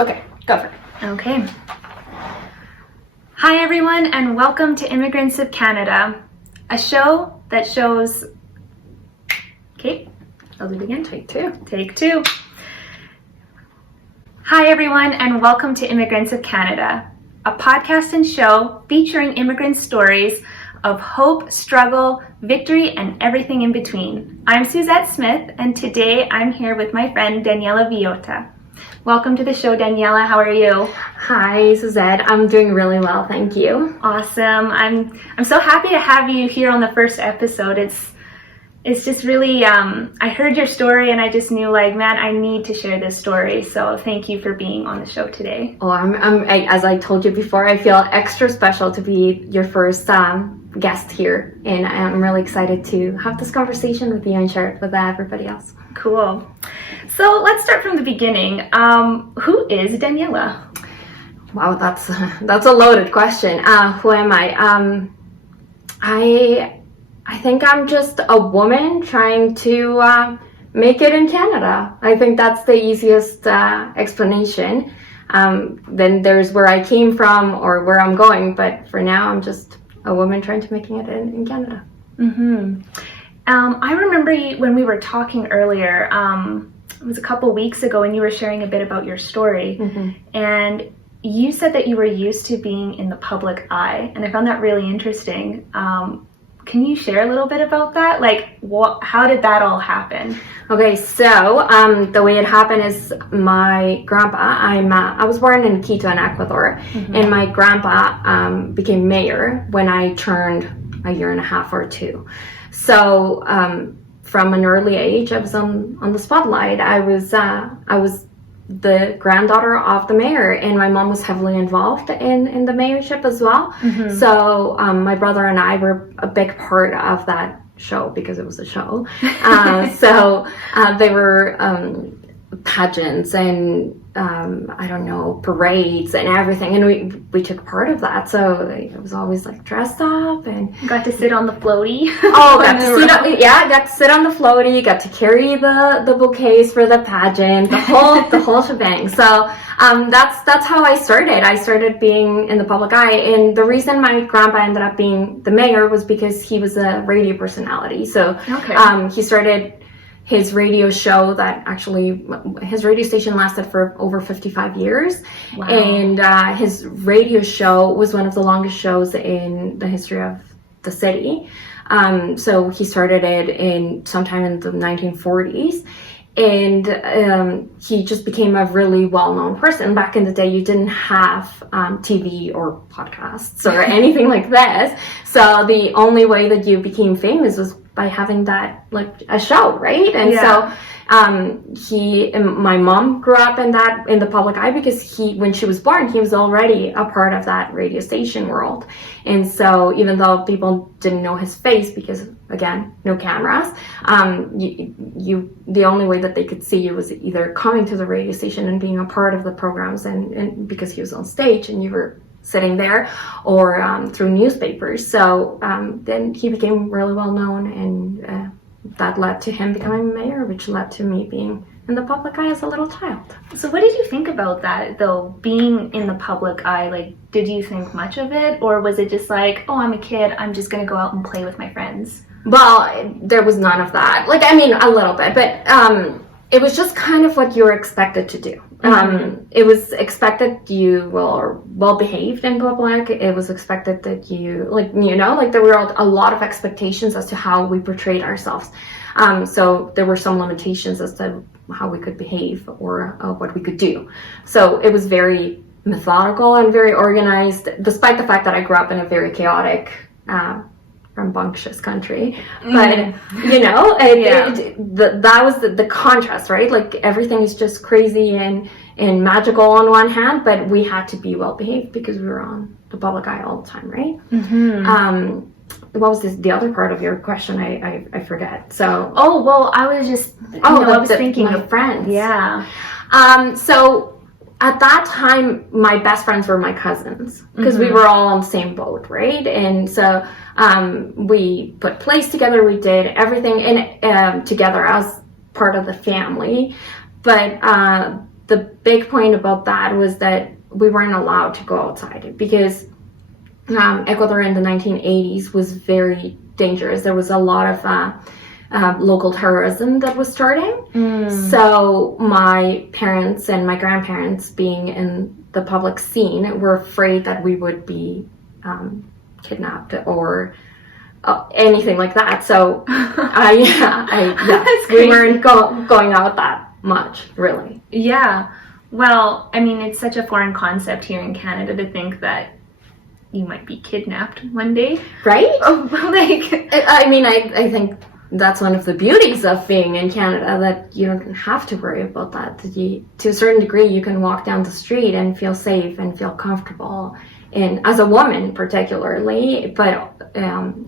Okay, go for it. Okay. Hi everyone, and welcome to Immigrants of Canada, a show that shows... Okay, I'll do it again. Take two. Hi everyone, and welcome to Immigrants of Canada, a podcast and show featuring immigrant stories of hope, struggle, victory, and everything in between. I'm Suzette Smith, and today I'm here with my friend Daniela Villota. Welcome to the show, Daniela. How are you? Hi, Suzette. I'm doing really well, thank you. Awesome. I'm so happy to have you here on the first episode. It's just really, I heard your story and I just knew, like, man, I need to share this story. So thank you for being on the show today. Oh, as I told you before, I feel extra special to be your first guest here, and I'm really excited to have this conversation with you and share it with everybody else. Cool. So let's start from the beginning. Who is Daniela? Wow, that's a loaded question. Who am I? I think I'm just a woman trying to make it in Canada. I think that's the easiest explanation. Then there's where I came from or where I'm going, but for now I'm just a woman trying to make it in Canada. Mm-hmm. I remember when we were talking earlier, it was a couple weeks ago, and you were sharing a bit about your story. Mm-hmm. And you said that you were used to being in the public eye, and I found that really interesting. Can you share a little bit about that? Like, how did that all happen? Okay, so the way it happened is my grandpa, I was born in Quito in Ecuador, mm-hmm. and my grandpa became mayor when I turned a year and a half or two. So from an early age, I was on the spotlight. I was the granddaughter of the mayor, and my mom was heavily involved in the mayorship as well. Mm-hmm. So my brother and I were a big part of that show because it was a show. So they were pageants and I don't know, parades and everything, and we took part of that. So it was always like dressed up and got to sit on the floaty. got to sit on the floaty, got to carry the bouquets for the pageant, the whole shebang. So that's how I started. I started being in the public eye, and the reason my grandpa ended up being the mayor was because he was a radio personality. So he started his radio show that actually, his radio station lasted for over 55 years. Wow. And his radio show was one of the longest shows in the history of the city. So he started it sometime in the 1940s. And he just became a really well-known person. Back in the day, you didn't have TV or podcasts or anything like this. So the only way that you became famous was by having that, like, a show, right? And so my mom grew up in the public eye because when she was born, he was already a part of that radio station world. And so even though people didn't know his face because, again, no cameras, the only way that they could see you was either coming to the radio station and being a part of the programs, and because he was on stage and you were sitting there, or through newspapers. So then he became really well known, and that led to him becoming mayor, which led to me being in the public eye as a little child. So what did you think about that, though, being in the public eye? Like, did you think much of it, or was it just like, oh, I'm a kid, I'm just going to go out and play with my friends? Well, there was none of that. Like, I mean, a little bit, but it was just kind of what you were expected to do. Mm-hmm. It was expected you were well behaved in public. It was expected that you, there were a lot of expectations as to how we portrayed ourselves. So there were some limitations as to how we could behave or what we could do. So it was very methodical and very organized, despite the fact that I grew up in a very chaotic, rambunctious country. But that was the contrast, right? Like, everything is just crazy and magical on one hand, but we had to be well behaved because we were on the public eye all the time, right? Mm-hmm. What was the other part of your question? I forget. So I was thinking my friends. Yeah. So at that time, my best friends were my cousins because we were all on the same boat, right? And so we put plays together. We did everything together as part of the family. But the big point about that was that we weren't allowed to go outside because Ecuador in the 1980s was very dangerous. There was a lot of local terrorism that was starting. So my parents and my grandparents, being in the public scene, were afraid that we would be kidnapped or anything like that. So we weren't going out that much, really. Yeah. Well, I mean, it's such a foreign concept here in Canada to think that you might be kidnapped one day. Right? Like, I mean, I think that's one of the beauties of being in Canada, that you don't have to worry about that. To a certain degree, you can walk down the street and feel safe and feel comfortable. And as a woman, particularly, but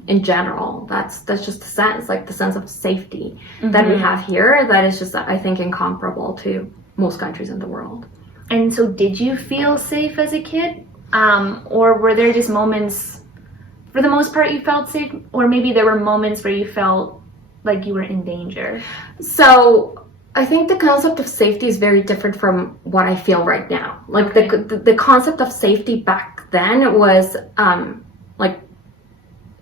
in general, that's just the sense, like the sense of safety that we have here. That is just, I think, incomparable to most countries in the world. And so, did you feel safe as a kid, or were there just moments, for the most part, you felt safe, or maybe there were moments where you felt like you were in danger? So I think the concept of safety is very different from what I feel right now. Like the concept of safety back then was like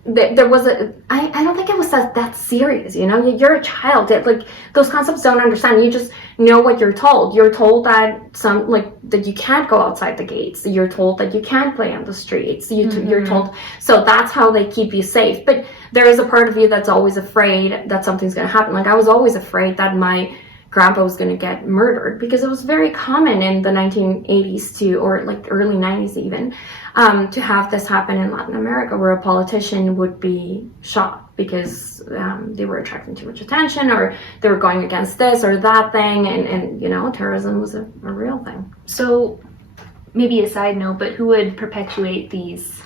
there was I don't think it was that serious, you know. You're a child. Like those concepts don't understand. You just know what you're told. You're told that that you can't go outside the gates. You're told that you can't play on the streets. You're told, so that's how they keep you safe. But there is a part of you that's always afraid that something's going to happen. Like I was always afraid that my grandpa was going to get murdered, because it was very common in the 1980s or like early 90s even, to have this happen in Latin America, where a politician would be shot because they were attracting too much attention, or they were going against this or that thing, and you know, terrorism was a real thing. So maybe a side note, but who would perpetuate these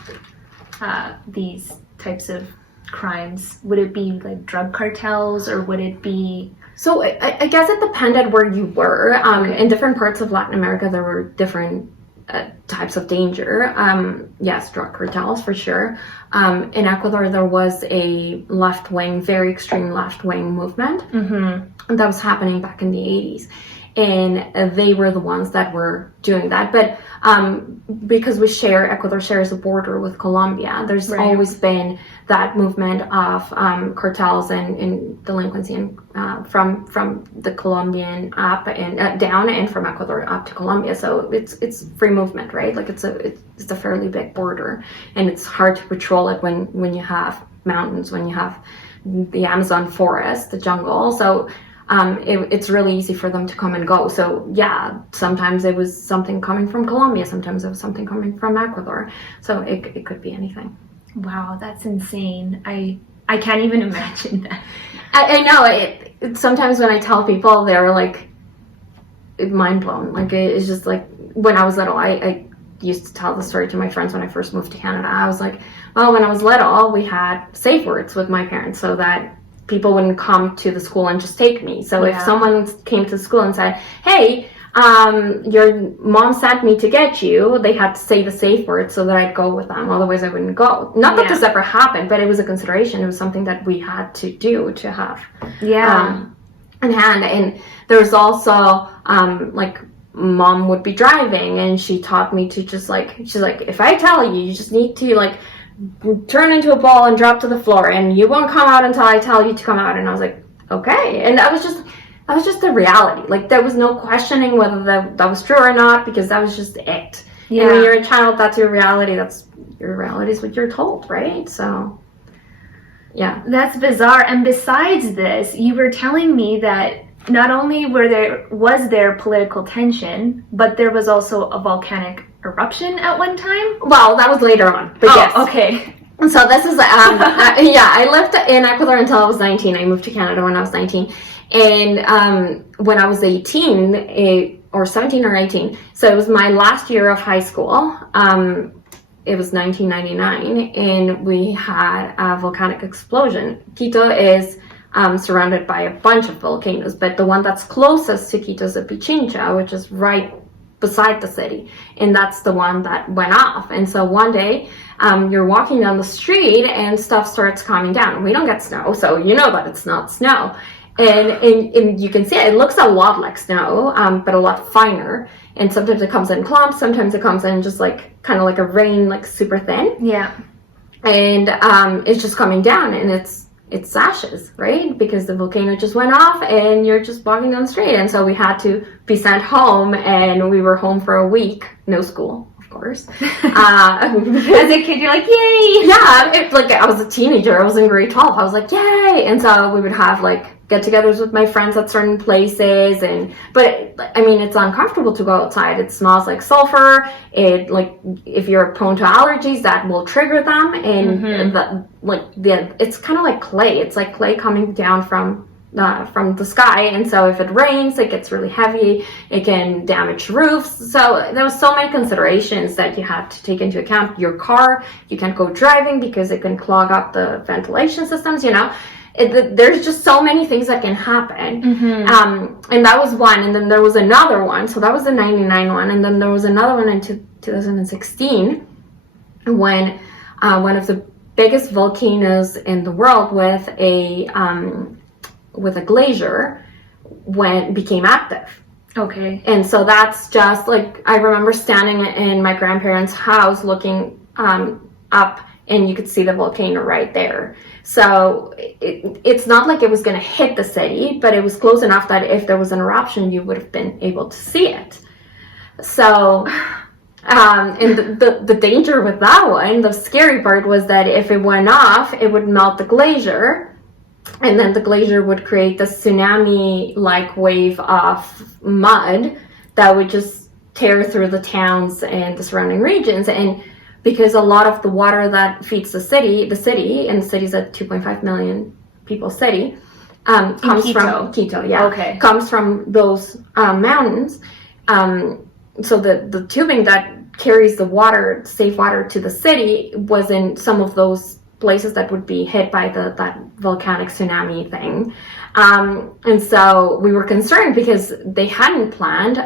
types of crimes? Would it be like drug cartels, or would it be... So I guess it depended where you were. In different parts of Latin America, there were different types of danger. Yes, drug cartels for sure. In Ecuador, there was a left-wing, very extreme left-wing movement that was happening back in the 80s. And they were the ones that were doing that. But because Ecuador shares a border with Colombia, there's always been that movement of cartels and delinquency from the Colombian up and down, and from Ecuador up to Colombia. So it's free movement, right? Like it's a fairly big border, and it's hard to patrol it when you have mountains, when you have the Amazon forest, the jungle. So it's really easy for them to come and go. So yeah, sometimes it was something coming from Colombia, sometimes it was something coming from Ecuador. So it could be anything. Wow, that's insane. I can't even imagine that. I know it. Sometimes when I tell people, they're like mind blown. Like it's just like when I was little, I used to tell the story to my friends when I first moved to Canada. I was like, well, when I was little, we had safe words with my parents so that people wouldn't come to the school and just take me. So if someone came to the school and said, hey, your mom sent me to get you, they had to say the safe word so that I'd go with them. Otherwise I wouldn't go. Not that this ever happened, but it was a consideration. It was something that we had to do, to have in hand. And there was also like mom would be driving, and she taught me to just like, she's like, if I tell you, you just need to like turn into a ball and drop to the floor, and you won't come out until I tell you to come out. And I was like, okay. And that was just the reality. Like there was no questioning whether that was true or not, because that was just it. Yeah. And when you're a child, that's your reality. That's your reality, is what you're told, right? So yeah, that's bizarre. And besides this, you were telling me that not only was there political tension, but there was also a volcanic eruption at one time? Well, that was later on. But yes. Okay. So this is, I lived in Ecuador until I was 19. I moved to Canada when I was 19. And when I was 18, or 17 or 18, so it was my last year of high school. It was 1999, and we had a volcanic explosion. Quito is surrounded by a bunch of volcanoes, but the one that's closest to Quito is the Pichincha, which is right beside the city, and that's the one that went off. And so one day you're walking down the street and stuff starts coming down. We don't get snow, so you know that it's not snow. And you can see it looks a lot like snow, but a lot finer. And sometimes it comes in clumps, sometimes it comes in just like kind of like a rain, like super thin. Yeah. And it's just coming down, and it's ashes, right? Because the volcano just went off, and you're just walking down the street. And so we had to be sent home, and we were home for a week, no school. Course. As a kid, you're like, yay! Yeah, like I was a teenager. I was in grade 12. I was like, yay! And so we would have like get-togethers with my friends at certain places, but I mean, it's uncomfortable to go outside. It smells like sulfur. It like if you're prone to allergies, that will trigger them, and it's kind of like clay. It's like clay coming down from the sky, and so if it rains, it gets really heavy. It can damage roofs. So there was so many considerations that you have to take into account. Your car, you can't go driving because it can clog up the ventilation systems. There's just so many things that can happen. And that was one, and then there was another one. So that was the 99 one, and then there was another one in 2016 when one of the biggest volcanoes in the world with a glacier became active. Okay. And so that's just like, I remember standing in my grandparents' house looking up, and you could see the volcano right there. So it's not like it was going to hit the city, but it was close enough that if there was an eruption, you would have been able to see it. So and the danger with that one, the scary part was that if it went off, it would melt the glacier. And then the glacier would create this tsunami-like wave of mud that would just tear through the towns and the surrounding regions. And because a lot of the water that feeds the city, and the city's a 2.5 million people city, comes from Quito. Yeah, okay, comes from those mountains. So the tubing that carries the water, safe water to the city, was in some of those places that would be hit by that volcanic tsunami thing. And so we were concerned because they hadn't planned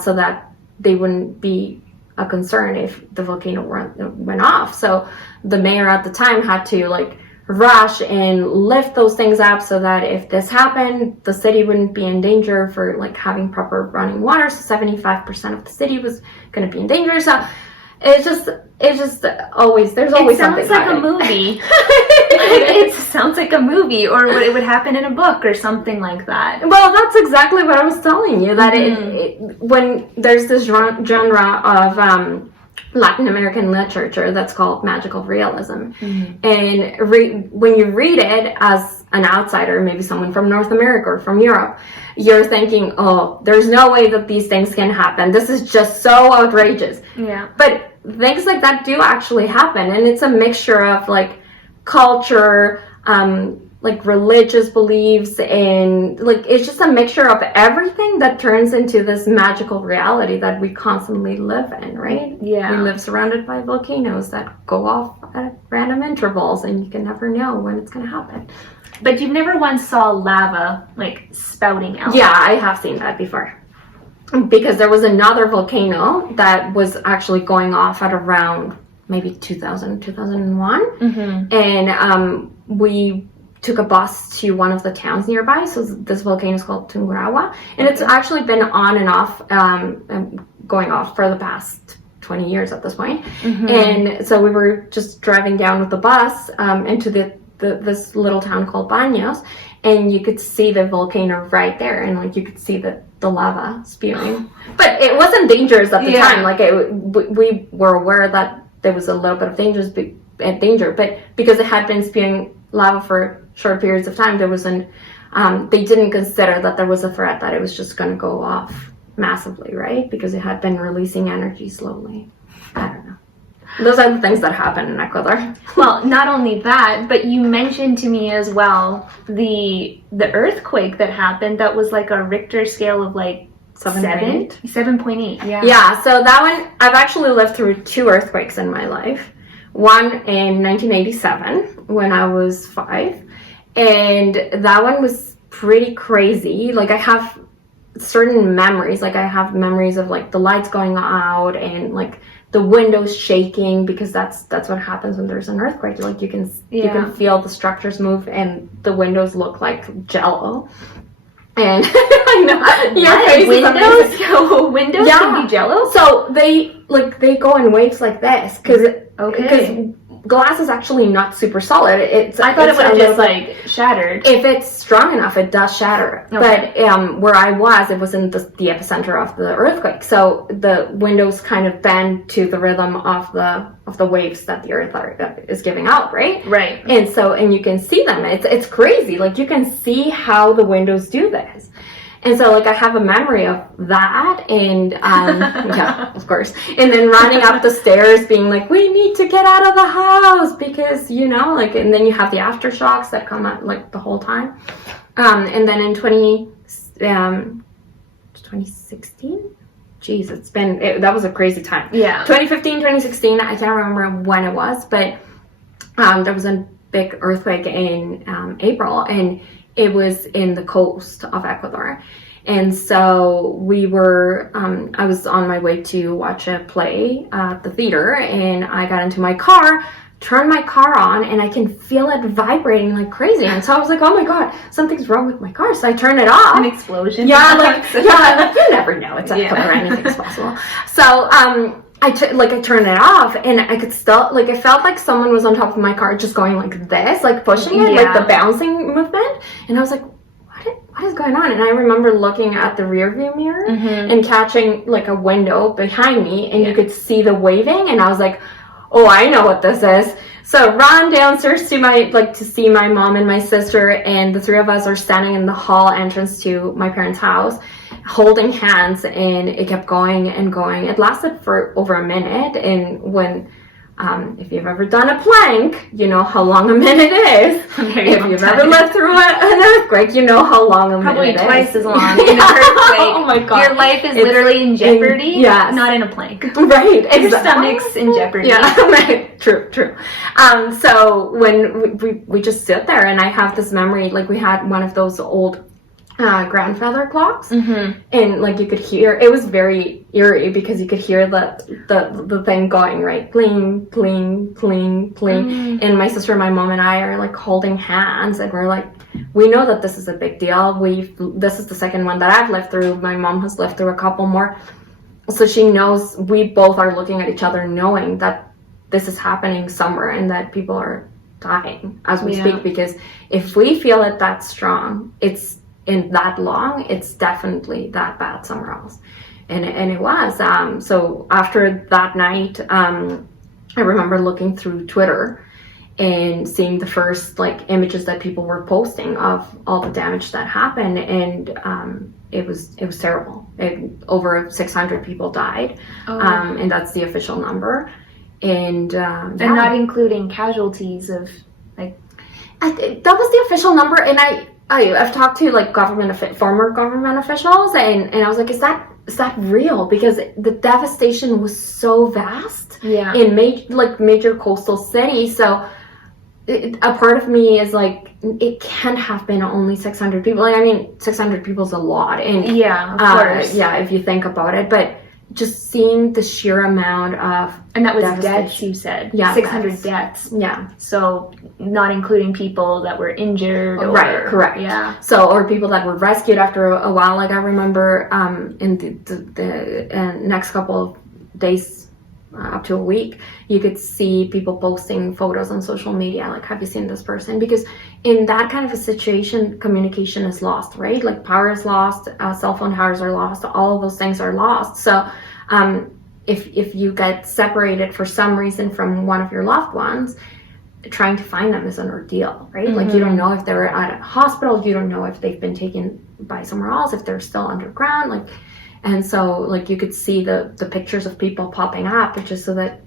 so that they wouldn't be a concern if the volcano went off. So the mayor at the time had to like rush and lift those things up so that if this happened, the city wouldn't be in danger for like having proper running water. So 75% of the city was going to be in danger. So it's just always, there's always something. It sounds like a movie. It sounds like a movie, or it would happen in a book or something like that. Well, that's exactly what I was telling you, that when there's this genre of Latin American literature that's called magical realism. And when you read it as an outsider, maybe someone from North America or from Europe, you're thinking, oh, there's no way that these things can happen. This is just so outrageous. Yeah. But things like that do actually happen, and it's a mixture of like culture, like religious beliefs, and like it's just a mixture of everything that turns into this magical reality that we constantly live in, right? Yeah. We live surrounded by volcanoes that go off at random intervals, and you can never know when it's going to happen. But you've never once saw lava like spouting out? Yeah, I have seen that before. Because there was another volcano that was actually going off at around maybe 2001. And we took a bus to one of the towns nearby. So this volcano is called Tungurahua. And it's actually been on and off, going off for the past 20 years at this point. And so we were just driving down with the bus into this little town called Baños. And you could see the volcano right there. And like you could see the lava spewing. But it wasn't dangerous at the time. Like we were aware that there was a little bit of danger. But because it had been spewing lava for short periods of time, there wasn't. They didn't consider that there was a threat that it was just going to go off massively, right? Because it had been releasing energy slowly. I don't know. Those are the things that happen in Ecuador. Well, not only that, but you mentioned to me as well the earthquake that happened that was like a Richter scale of like 7.8. Yeah, so that one, I've actually lived through 2 earthquakes in my life. One in 1987 when I was 5, and that one was pretty crazy. Like I have certain memories. Like I have memories of like the lights going out and like the windows shaking, because that's what happens when there's an earthquake. Like you can feel the structures move and the windows look like jello. And I know windows can be jello. So they go in waves like this because glass is actually not super solid. I thought it would have just like shattered. If it's strong enough, it does shatter. Okay. But where I was, it was in the epicenter of the earthquake. So the windows kind of bend to the rhythm of the waves that the earth is giving out, right? Right. And you can see them. It's crazy. Like you can see how the windows do this. And so, like, I have a memory of that, and, yeah, of course. And then running up the stairs being like, we need to get out of the house because, you know, like, and then you have the aftershocks that come out, like, the whole time. And then in 2016? Jeez, that was a crazy time. Yeah. 2015, 2016, I can't remember when it was, but there was a big earthquake in April, and it was in the coast of Ecuador. And so we were, I was on my way to watch a play at the theater, and I got into my car, turned my car on, and I can feel it vibrating like crazy. And so I was like, oh my God, something's wrong with my car. So I turned it off. An explosion. Yeah, like you never know. It's Ecuador, anything's possible. So, I turned it off, and I could still, like, it felt like someone was on top of my car just going like this, like pushing it, like the bouncing movement. And I was like, what is going on? And I remember looking at the rear view mirror and catching like a window behind me, and you could see the waving, and I was like, oh, I know what this is. So ran downstairs to see my mom and my sister, and the three of us are standing in the hall entrance to my parents' house, holding hands, and it kept going and going. It lasted for over a minute, and when if you've ever done a plank, you know how long a minute is. If you've ever lived through an earthquake, you know how long a minute is. Probably twice as long in an earthquake. Oh my God. Your life is literally in jeopardy, not in a plank. Right, exactly. Your stomach's in jeopardy. Yeah, right. True. So when we just sit there, and I have this memory, like we had one of those old grandfather clocks, and like you could hear, it was very eerie because you could hear the thing going, right, pling pling pling pling, and my sister, my mom, and I are like holding hands, and we're like, we know that this is a big deal. This is the second one that I've lived through. My mom has lived through a couple more, so she knows. We both are looking at each other knowing that this is happening somewhere and that people are dying as we speak, because if we feel it that strong, it's in that long, it's definitely that bad somewhere else. And it was. So after that night, I remember looking through Twitter and seeing the first like images that people were posting of all the damage that happened, and it was terrible. Over 600 people died, and that's the official number. And not including casualties of like. That was the official number, and I've talked to like former government officials, and I was like, is that real? Because the devastation was so vast in major coastal cities. So a part of me is like, it can't have been only 600 people. Like, I mean, 600 people is a lot, and of course, if you think about it, but just seeing the sheer amount of, and that was deaths, you said, 600 deaths. Yeah. So not including people that were injured. Right. Correct. Yeah. So, or people that were rescued after a while. Like I remember, in the next couple of days, up to a week, you could see people posting photos on social media. Like, have you seen this person? Because in that kind of a situation, communication is lost, right? Like power is lost, cell phone towers are lost, all of those things are lost. So if you get separated for some reason from one of your loved ones, trying to find them is an ordeal, right? Like you don't know if they're at a hospital, you don't know if they've been taken by somewhere else, if they're still underground, like. And so, like, you could see the pictures of people popping up just so that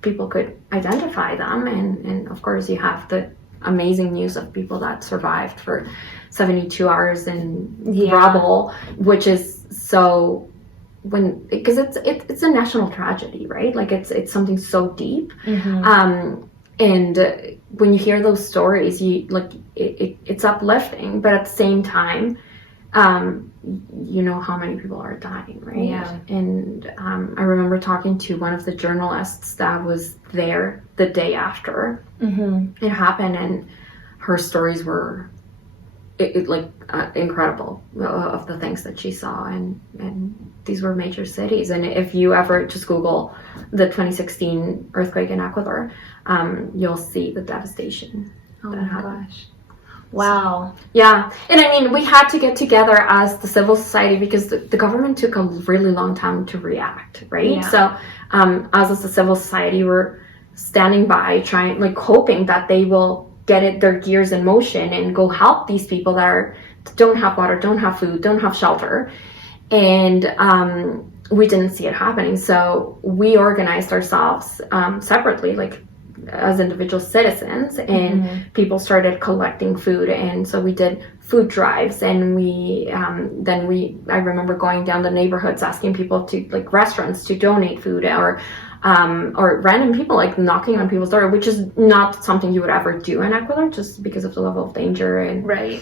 people could identify them. And of course, you have the amazing news of people that survived for 72 hours in rubble, which is so, because it's a national tragedy, right? Like, it's something so deep. And when you hear those stories, it's uplifting, but at the same time, you know how many people are dying, right? Yeah. And I remember talking to one of the journalists that was there the day after it happened, and her stories were incredible of the things that she saw, and these were major cities. And if you ever just Google the 2016 earthquake in Ecuador, you'll see the devastation. Oh that my happened. gosh. Wow. Yeah, and I mean, we had to get together as the civil society because the government took a really long time to react, right? Yeah. So us as a civil society, we're standing by, trying, like, hoping that they will get their gears in motion and go help these people that don't have water, don't have food, don't have shelter. And we didn't see it happening. So we organized ourselves separately, like, as individual citizens, and people started collecting food, and so we did food drives, and I remember going down the neighborhoods asking people to, like, restaurants to donate food, or random people, like, knocking on people's door, which is not something you would ever do in Ecuador just because of the level of danger and Right.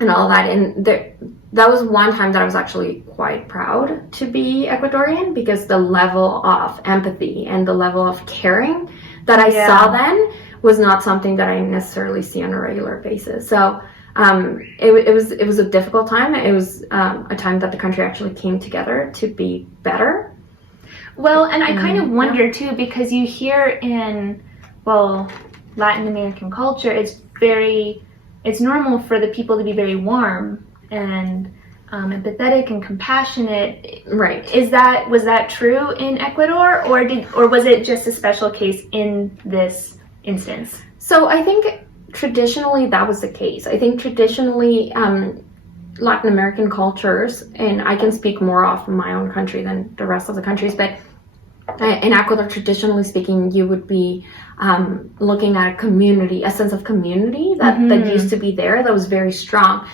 and all that. And that was one time that I was actually quite proud to be Ecuadorian, because the level of empathy and the level of caring that I saw then was not something that I necessarily see on a regular basis. So it was a difficult time. It was a time that the country actually came together to be better. Well, and I kind of wonder too, because you hear in, well, Latin American culture, it's normal for the people to be very warm and empathetic and compassionate. Right. Was that true in Ecuador, or was it just a special case in this instance? So I think traditionally that was the case. I think traditionally Latin American cultures, and I can speak more of my own country than the rest of the countries, but in Ecuador, traditionally speaking, you would be looking at a community, a sense of community that used to be there, that was very strong.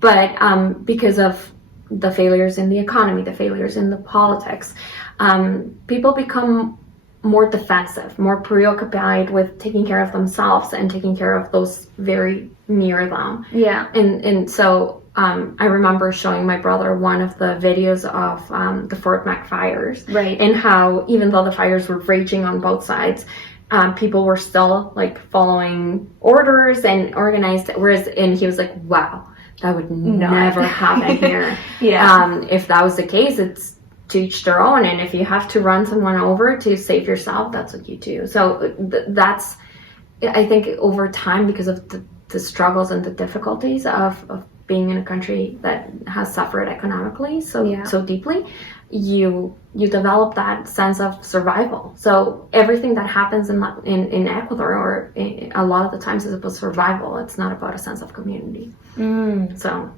But because of the failures in the economy, the failures in the politics, people become more defensive, more preoccupied with taking care of themselves and taking care of those very near them. Yeah. And so I remember showing my brother one of the videos of the Fort Mac fires. Right. And how even though the fires were raging on both sides, people were still, like, following orders and organized. And he was like, wow, that would never happen here. If that was the case, it's to each their own. And if you have to run someone over to save yourself, that's what you do. So that's, I think, over time, because of the struggles and the difficulties of being in a country that has suffered economically so deeply, you develop that sense of survival. So everything that happens in Ecuador, or a lot of the times, is about survival. It's not about a sense of community. So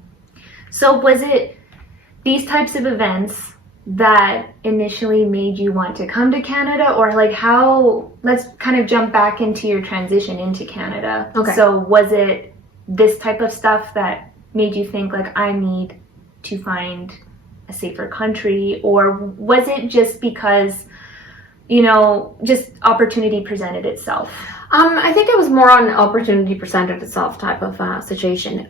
was it these types of events that initially made you want to come to Canada, or like how? Let's kind of jump back into your transition into Canada. Okay. So was it this type of stuff that made you think, like, I need to find a safer country, or was it just because, just opportunity presented itself? I think it was more on opportunity presented itself type of situation.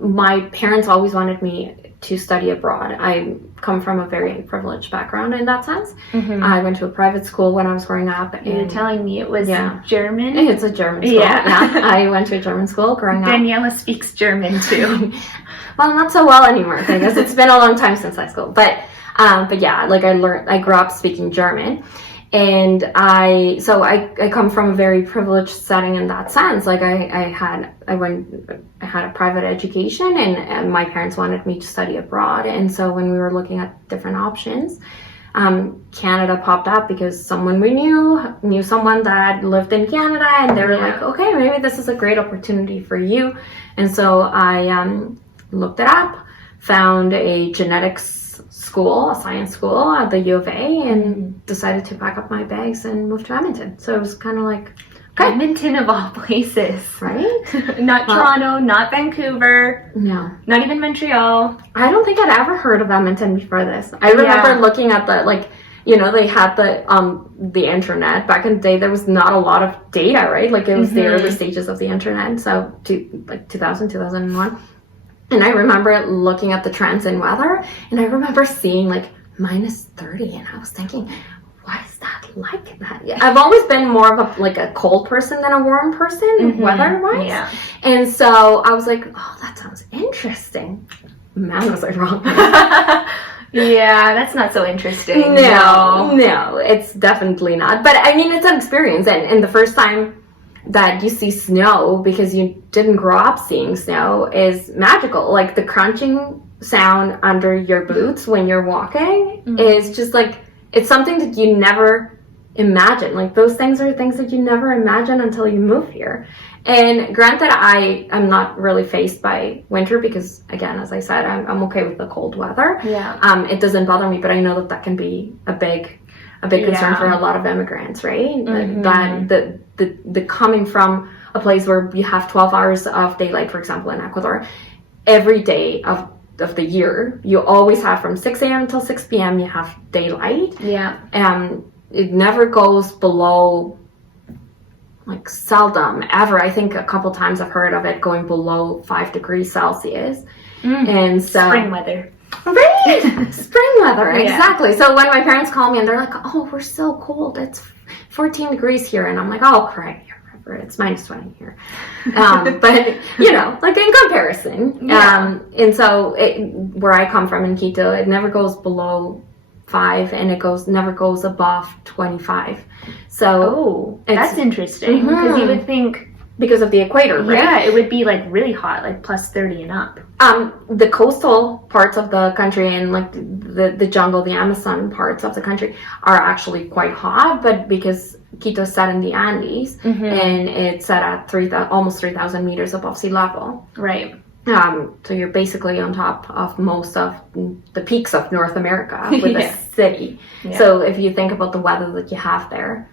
My parents always wanted me to study abroad. I come from a very privileged background in that sense. I went to a private school when I was growing up. You were telling me it was German? It's a German school. Yeah. I went to a German school growing up. Daniela speaks German too. Well, not so well anymore, because it's been a long time since high school. But yeah, like, I grew up speaking German. And I come from a very privileged setting in that sense. Like, I had a private education, and my parents wanted me to study abroad. And so when we were looking at different options, Canada popped up because someone we knew someone that lived in Canada, and they were like, okay, maybe this is a great opportunity for you. And so I looked it up, found a genetics school, a science school at the U of A, and decided to pack up my bags and move to Edmonton. So it was kind of like, okay. Edmonton of all places. Right? Not Toronto, not Vancouver. No. Not even Montreal. I don't think I'd ever heard of Edmonton before this. I remember looking at the, like, they had the internet. Back in the day, there was not a lot of data, right? Like, it was the early stages of the internet. So, like 2000, 2001. And I remember looking at the trends in weather, and I remember seeing like -30, and I was thinking, why is that like that? Yeah. I've always been more of a cold person than a warm person, weather-wise. Yeah. And so I was like, oh, that sounds interesting. Man, was I wrong. Yeah, that's not so interesting. No, it's definitely not. But I mean, it's an experience, and the first time that you see snow, because you didn't grow up seeing snow, is magical. Like the crunching sound under your boots when you're walking is just like, it's something that you never imagine. Like those things are things that you never imagine until you move here. And granted, I am not really faced by winter because, again, as I said, I'm okay with the cold weather. Yeah. It doesn't bother me, but I know that can be a big concern for a lot of immigrants, right? That the coming from a place where you have 12 hours of daylight, for example, in Ecuador, every day of the year, you always have from 6 a.m. until 6 p.m. you have daylight. Yeah. It never goes below, like seldom ever. I think a couple times I've heard of it going below 5 degrees Celsius. And so spring weather. Right, spring weather, Yeah. exactly. So when my parents call me and they're like, "Oh, we're so cold. It's 14 degrees here," and I'm like, "Oh, correct. It's -20 here." But like in comparison, and so where I come from in Quito, it never goes below 5, and it never goes above 25. So that's interesting, because you would think, because of the equator, right? Yeah, it would be like really hot, like +30 and up. The coastal parts of the country and like the jungle, the Amazon parts of the country are actually quite hot, but because Quito's set in the Andes and it's set at almost 3,000 meters above sea level. Right. So you're basically on top of most of the peaks of North America with a city. Yeah. So if you think about the weather that you have there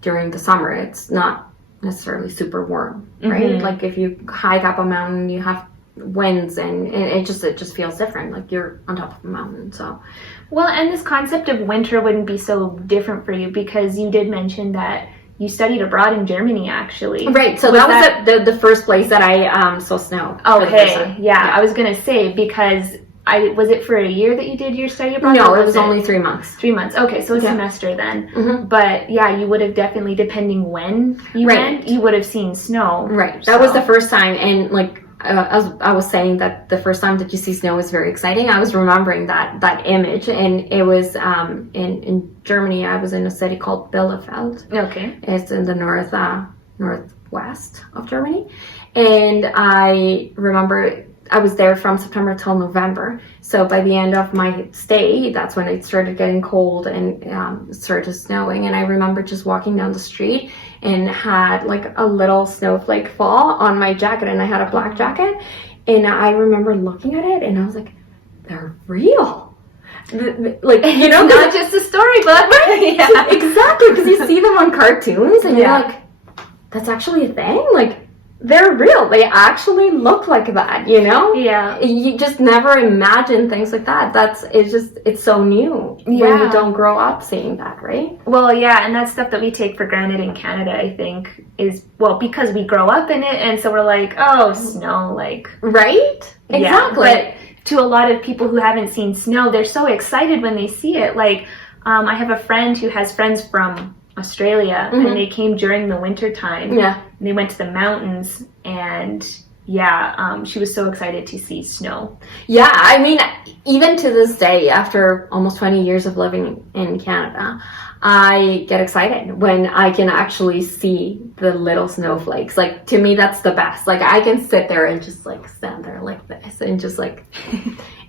during the summer, it's not necessarily super warm, right? Like if you hike up a mountain, you have winds, and it just feels different, like you're on top of a mountain. So well, and this concept of winter wouldn't be so different for you, because you did mention that you studied abroad in Germany, actually. Right, so that was the first place that I saw snow. Okay, yeah, I was gonna say, because was it for a year that you did your study abroad? No, it was only 3 months. 3 months. Okay, so a semester then. But yeah, you would have definitely, depending when you went, you would have seen snow. Right. That was the first time, and like as I was saying, that the first time that you see snow is very exciting. I was remembering that image, and it was in Germany. I was in a city called Bielefeld. Okay. It's in the northwest of Germany, and I remember I was there from September till November. So by the end of my stay, that's when it started getting cold and started snowing. And I remember just walking down the street and had like a little snowflake fall on my jacket, and I had a black jacket. And I remember looking at it and I was like, they're real. Like, not just a storybook. Right? Yeah. Exactly, because you see them on cartoons and you're like, that's actually a thing? Like, they're real. They actually look like that, Yeah. You just never imagine things like that. It's so new when you don't grow up seeing that, right? Well, yeah, and that's stuff that we take for granted in Canada, I think, is, well, because we grow up in it, and so we're like, oh, snow, like... Right? Exactly. Yeah, but to a lot of people who haven't seen snow, they're so excited when they see it. Like, I have a friend who has friends from Australia, and they came during the winter time. Yeah. And they went to the mountains, and she was so excited to see snow. Yeah, I mean, even to this day, after almost 20 years of living in Canada, I get excited when I can actually see the little snowflakes. Like, to me, that's the best. Like, I can sit there and just like stand there like this and just like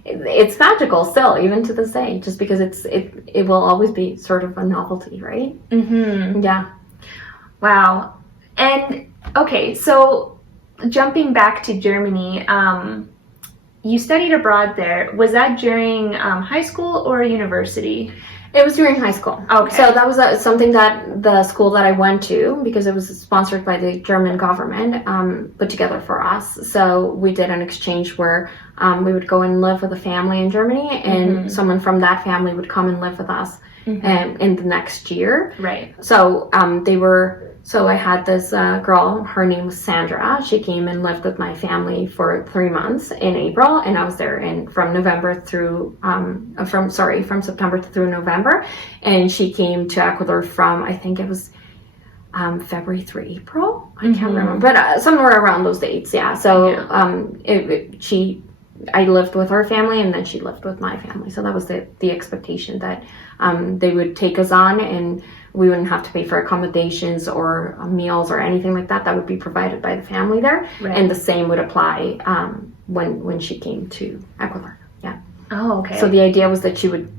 it's magical still, even to this day, just because it will always be sort of a novelty, right? Yeah. Wow. And okay, so jumping back to Germany, you studied abroad there. Was that during high school or university? It was during high school. Okay. So that was something that the school that I went to, because it was sponsored by the German government, put together for us. So we did an exchange where we would go and live with a family in Germany, and someone from that family would come and live with us in the next year. Right. So So I had this girl, her name was Sandra. She came and lived with my family for 3 months in April, and I was there from September through November. And she came to Ecuador from, I think it was February through April. I can't remember, but somewhere around those dates. Yeah. So I lived with her family, and then she lived with my family. So that was the expectation, that they would take us on, and we wouldn't have to pay for accommodations or meals or anything like that. That would be provided by the family there. Right. And the same would apply when she came to Ecuador. Yeah. Oh, okay. So the idea was that she would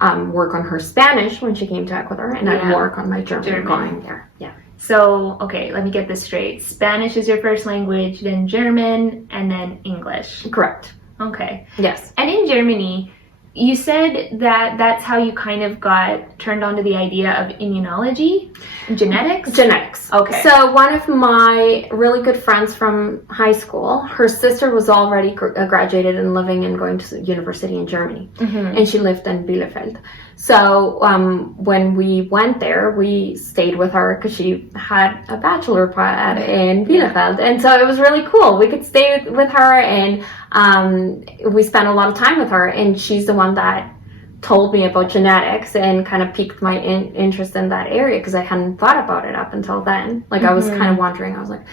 work on her Spanish when she came to Ecuador, and I'd work on my German going there. Yeah. So, okay, let me get this straight. Spanish is your first language, then German, and then English. Correct. Okay. Yes. And in Germany, you said that that's how you kind of got turned on to the idea of immunology, genetics? Genetics. Okay. So one of my really good friends from high school, her sister was already graduated and living and going to university in Germany. And she lived in Bielefeld. So when we went there, we stayed with her because she had a bachelor in Bielefeld. And so it was really cool. We could stay with her, and we spent a lot of time with her. And she's the one that told me about genetics and kind of piqued my interest in that area, because I hadn't thought about it up until then. Like I was kind of wondering, I was like,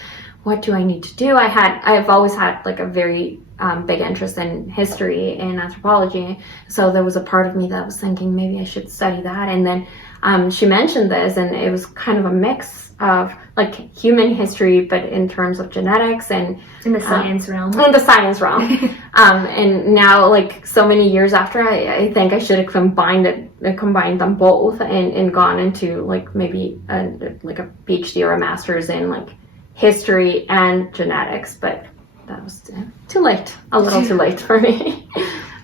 what do I need to do? I've always had like a very big interest in history and anthropology. So there was a part of me that was thinking maybe I should study that. And then she mentioned this, and it was kind of a mix of like human history, but in terms of genetics and in the science realm. In the science realm. And now, like so many years after, I think I should have combined them both and gone into like maybe like a PhD or a master's in like history and genetics, but that was too late. A little too late for me.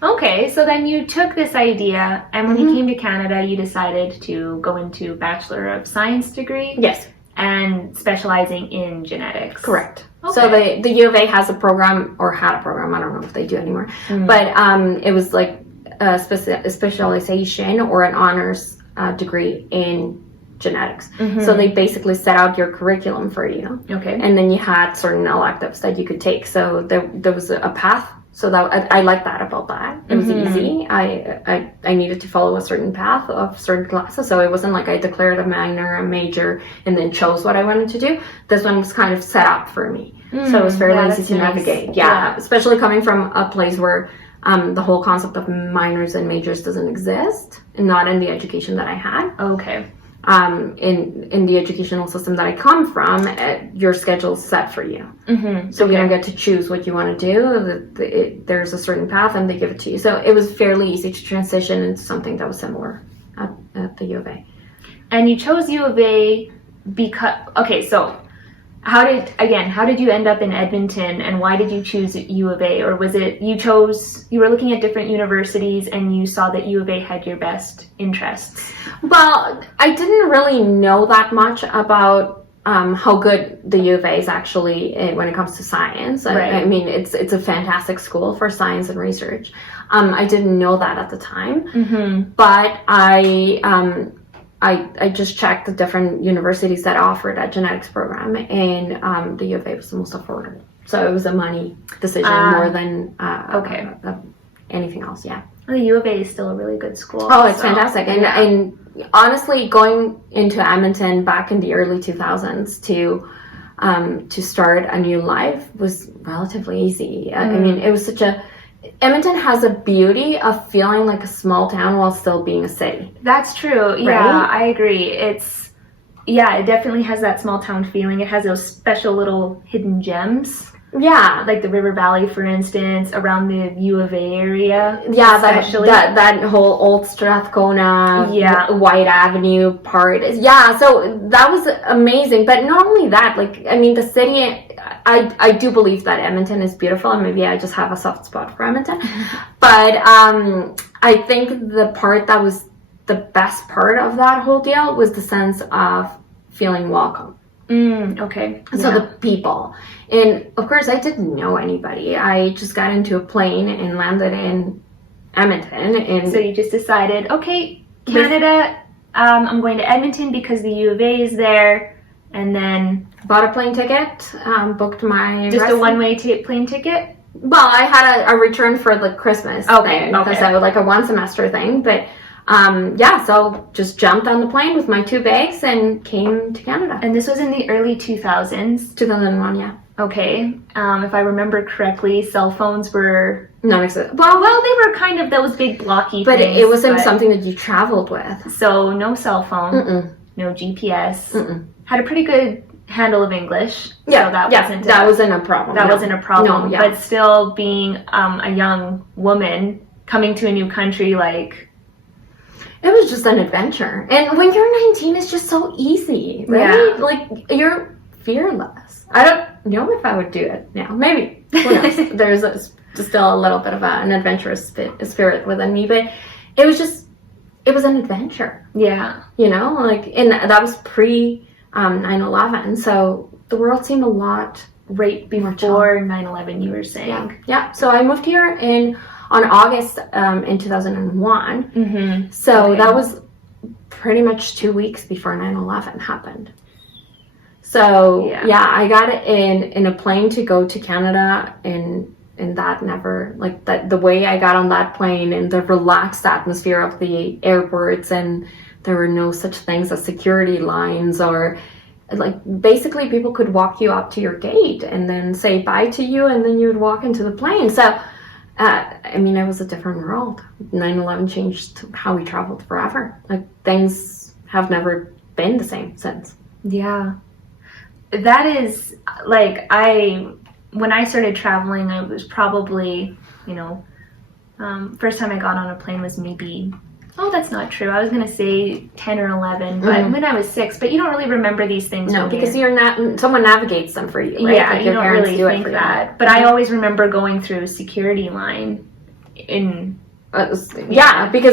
Okay, so then you took this idea, and when you came to Canada, you decided to go into Bachelor of Science degree? Yes. And specializing in genetics. Correct. Okay. So the U of A has a program, or had a program, I don't know if they do anymore, but it was like a specialization or an honors degree in genetics. So they basically set out your curriculum for you. Okay. And then you had certain electives that you could take. So there was a path. So that I like that about that. It was easy. I needed to follow a certain path of certain classes. So it wasn't like I declared a minor, a major, and then chose what I wanted to do. This one was kind of set up for me. So it was fairly easy to navigate. Yeah, especially coming from a place where the whole concept of minors and majors doesn't exist, and not in the education that I had. Okay. In the educational system that I come from, your schedule's set for you. So you don't get to choose what you want to do. There's a certain path, and they give it to you. So it was fairly easy to transition into something that was similar at the U of A. And you chose U of A because, okay, so how did you end up in Edmonton, and why did you choose U of A? Or was it you were looking at different universities and you saw that U of A had your best interests? Well, I didn't really know that much about how good the U of A is actually when it comes to science. Right. I mean, it's a fantastic school for science and research. I didn't know that at the time, but I just checked the different universities that offered that genetics program, and the U of A was the most affordable. So it was a money decision more than anything else. Yeah. Well, the U of A is still a really good school. Oh, it's fantastic. And honestly, going into Edmonton back in the early 2000s to start a new life was relatively easy. I mean, it was Edmonton has a beauty of feeling like a small town while still being a city. That's true. Yeah, I agree. It definitely has that small town feeling. It has those special little hidden gems. Yeah. Like the River Valley, for instance, around the U of A area. Yeah, that whole Old Strathcona, White Avenue part. Yeah, so that was amazing. But not only that, like, I mean, the city, I do believe that Edmonton is beautiful, and maybe I just have a soft spot for Edmonton. But I think the part that was the best part of that whole deal was the sense of feeling welcome. Okay. So the people. And of course, I didn't know anybody. I just got into a plane and landed in Edmonton. And so you just decided, okay, Canada, I'm going to Edmonton because the U of A is there. And then bought a plane ticket, booked my... Just a one-way plane ticket? Well, I had a return for the Christmas thing. Because I was like a one semester thing. But so just jumped on the plane with my 2 bags and came to Canada. And this was in the early 2000s? 2001, yeah. Okay. If I remember correctly, cell phones were... Non-existent. Well, they were kind of those big blocky but things. But it wasn't something that you traveled with. So no cell phone, no GPS. Had a pretty good handle of English. Yeah, so that wasn't a problem. That wasn't a problem. No, yeah. But still being a young woman coming to a new country, like... It was just an adventure. And when you're 19, it's just so easy, right? Yeah. Like, you're fearless. I don't know if I would do it now. Maybe. Who knows? There's still a little bit of an adventurous spirit within me. But it was an adventure. Yeah. You know? Like, and that was pre 9/11. So the world seemed a lot... Right before 9/11, you were saying. Yeah. So I moved here on August in 2001. So that was pretty much 2 weeks before 9/11 happened. So I got in a plane to go to Canada, and that never, like, that the way I got on that plane and the relaxed atmosphere of the airports, and there were no such things as security lines, or like basically people could walk you up to your gate and then say bye to you, and then you would walk into the plane. So it was a different world. 9/11 changed how we traveled forever. Like, things have never been the same since. Yeah. That is, like, when I started traveling, I was probably, first time I got on a plane was maybe, that's not true. I was going to say 10 or 11, but when I was 6, but you don't really remember these things. No, because someone navigates them for you, right? Yeah, like you don't really think that. But I always remember going through a security line in... because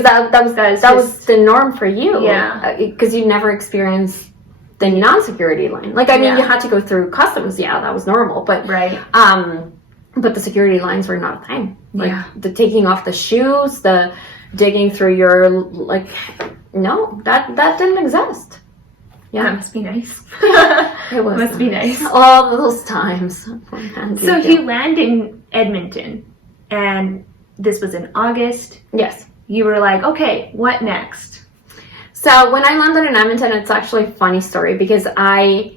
that was the norm for you. Yeah. Because you never experienced the non-security line. Like, you had to go through customs. Yeah, that was normal. But right. But the security lines were not a thing. Like, the taking off the shoes, the digging through your, like, no, that didn't exist. Yeah. That must be nice. It was must be nice. All those times. So you land in Edmonton, and this was in August. Yes. You were like, okay, what next? So when I landed in Edmonton, it's actually a funny story, because I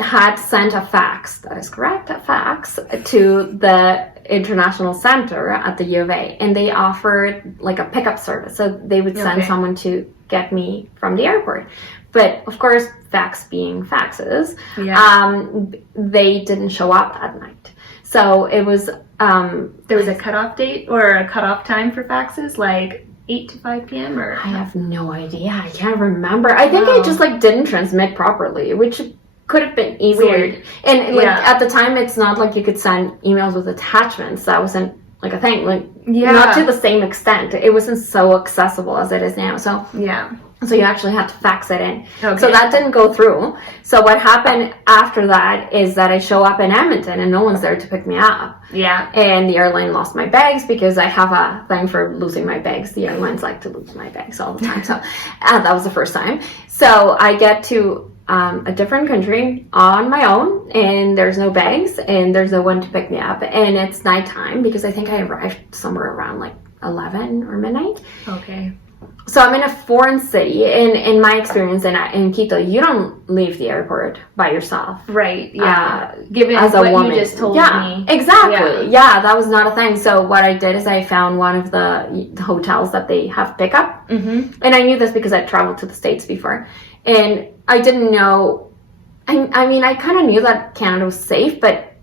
had sent a fax, that is correct, a fax, to the International Center at the U of A, and they offered like a pickup service. So they would send someone to get me from the airport. But of course, fax being faxes, they didn't show up that night. So it was... there was a cutoff date or a cutoff time for faxes, like 8 to 5 p.m. or... I have no idea. I can't remember. I think I just didn't transmit properly, which could have been easily weird. And at the time, it's not like you could send emails with attachments. That wasn't like a thing. Not to the same extent. It wasn't so accessible as it is now. So so you actually had to fax it in. Okay. So that didn't go through. So what happened after that is that I show up in Edmonton and no one's there to pick me up. Yeah. And the airline lost my bags, because I have a thing for losing my bags. The airlines like to lose my bags all the time. So that was the first time. So I get to a different country on my own, and there's no bags, and there's no one to pick me up, and it's nighttime, because I think I arrived somewhere around 11 or midnight. Okay. So I'm in a foreign city. In my experience in Quito, you don't leave the airport by yourself. Right, yeah. Given as a what woman. You just told me. Exactly. Yeah, that was not a thing. So what I did is I found one of the hotels that they have pickup. And I knew this because I traveled to the States before. And I didn't know, I kind of knew that Canada was safe, but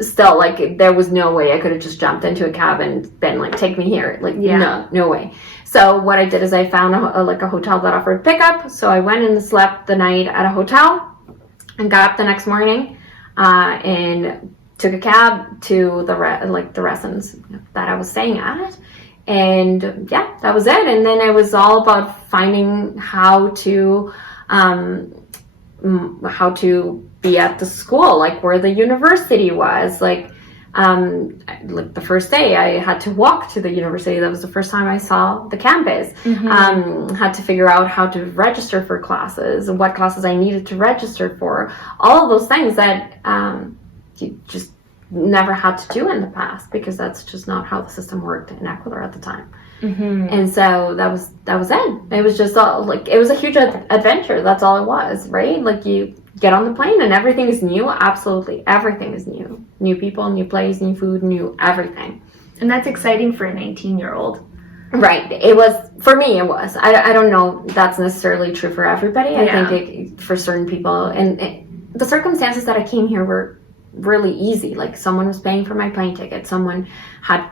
still, there was no way I could have just jumped into a cab and been take me here. No way. So what I did is I found a hotel that offered pickup. So I went and slept the night at a hotel and got up the next morning and took a cab to the residence that I was staying at. And yeah, that was it. And then it was all about finding how to be at the school, like where the university was. Like the first day I had to walk to the university. That was the first time I saw the campus. Had to figure out how to register for classes and what classes I needed to register for. All of those things that you just never had to do in the past, because that's just not how the system worked in Ecuador at the time. And so that was it. It was just all, like, it was a huge adventure. That's all it was, right? Like, you get on the plane and everything is new. Absolutely everything is new. New people, new place, new food, new everything. And that's exciting for a 19-year-old. Right. It was, for me, it was. I don't know that's necessarily true for everybody. I think for certain people, and the circumstances that I came here were really easy. Like, someone was paying for my plane ticket. Someone had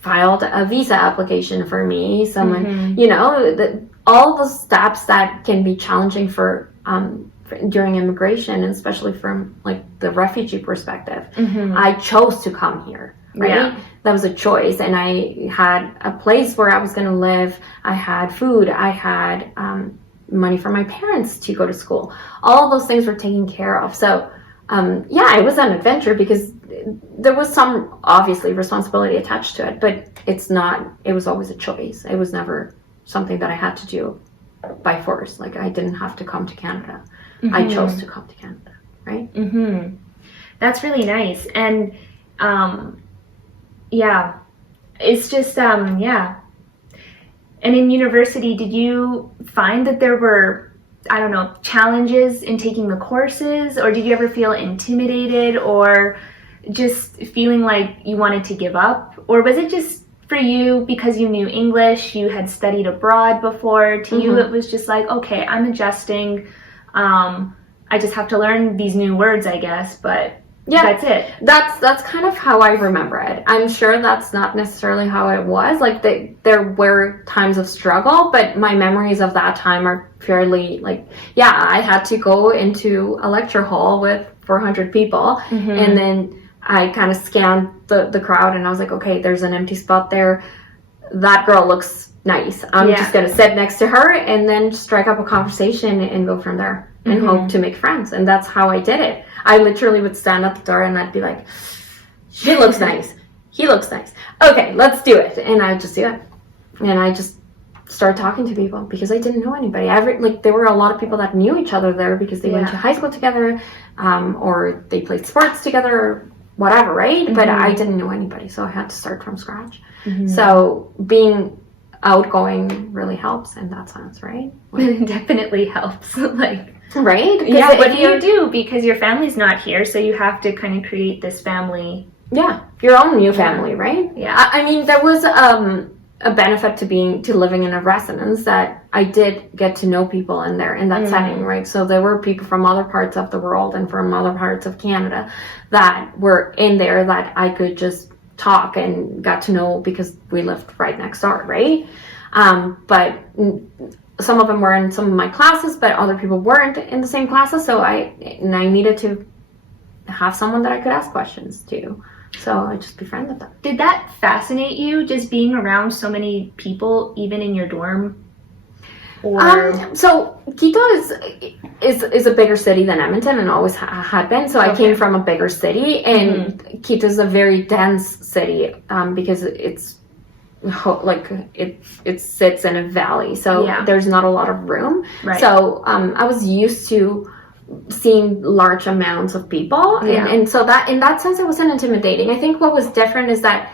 filed a visa application for me. Someone, you know, all the steps that can be challenging for during immigration, and especially from like the refugee perspective. I chose to come here, right? That was a choice, and I had a place where I was going to live. I had food. I had money for my parents to go to school. All of those things were taken care of. So it was an adventure, because there was some, obviously, responsibility attached to it, but it was always a choice. It was never something that I had to do by force. Like, I didn't have to come to Canada. I chose to come to Canada, right? That's really nice. And it's just, And in university, did you find that there were, I don't know, challenges in taking the courses, or did you ever feel intimidated, or just feeling like you wanted to give up? Or was it just for you, because you knew English, you had studied abroad before, to you it was just like, okay, I'm adjusting, I just have to learn these new words, I guess, but that's it. That's kind of how I remember it. I'm sure that's not necessarily how it was. Like, there were times of struggle, but my memories of that time are fairly, like, I had to go into a lecture hall with 400 people, and then I kind of scanned the crowd, and I was like, okay, there's an empty spot there. That girl looks nice. I'm just going to sit next to her and then strike up a conversation and go from there and hope to make friends. And that's how I did it. I literally would stand at the door and I'd be like, she looks nice. He looks nice. Okay, let's do it. And I just do it. And I just start talking to people, because I didn't know anybody. There were a lot of people that knew each other there, because they went to high school together, or they played sports together, or whatever, right? But I didn't know anybody, so I had to start from scratch. So being outgoing really helps in that sense, right? It definitely helps. Like, right? What do you do? Because your family's not here, so you have to kind of create this family. Your own new family, right? I mean, there was a benefit to living in a residence, that I did get to know people in that setting, right? So there were people from other parts of the world and from other parts of Canada that were in there that I could just talk and got to know, because we lived right next door, right? But some of them were in some of my classes, but other people weren't in the same classes, so I needed to have someone that I could ask questions to. So I just befriended them. Did that fascinate you, just being around so many people, even in your dorm? Or so Quito is a bigger city than Edmonton, and always had been. So I came from a bigger city, and Quito is a very dense city, because it's like it sits in a valley, so there's not a lot of room. Right. So I was used to seeing large amounts of people, and so that, in that sense, it wasn't intimidating. I think what was different is that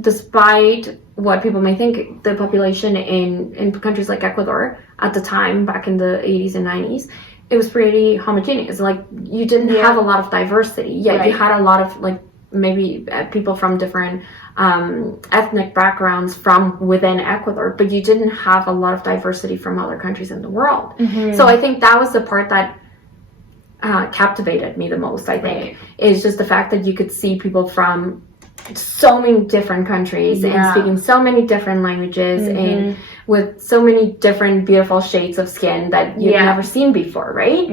despite what people may think, the population in countries like Ecuador at the time, back in the 80s and 90s, it was pretty homogeneous. Like, you didn't have a lot of diversity. You had a lot of, like, maybe people from different ethnic backgrounds from within Ecuador, but you didn't have a lot of diversity from other countries in the world. So I think that was the part that captivated me the most, I think, is just the fact that you could see people from so many different countries and speaking so many different languages and with so many different beautiful shades of skin that you've never seen before, right?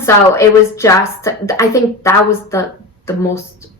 So it was just, I think that was the most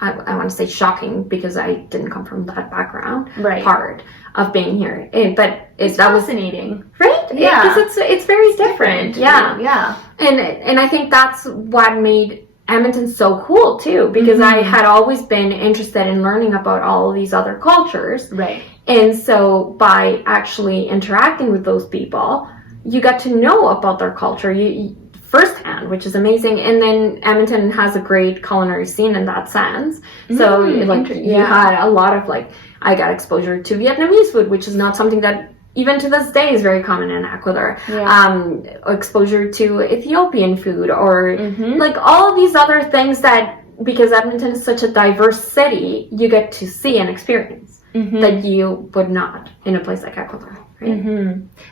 I want to say shocking, because I didn't come from that background, Right. part of being here. But It's that was fascinating. right. Yeah. Because it's very different. Yeah. Yeah. And I think that's what made Edmonton so cool too, because I had always been interested in learning about all of these other cultures. Right. And so by actually interacting with those people, you got to know about their culture you firsthand, which is amazing. And then Edmonton has a great culinary scene in that sense. So you had a lot of I got exposure to Vietnamese food, which is not something that even to this day is very common in Ecuador. Exposure to Ethiopian food, or all of these other things that, because Edmonton is such a diverse city, you get to see and experience that you would not in a place like Ecuador. Right?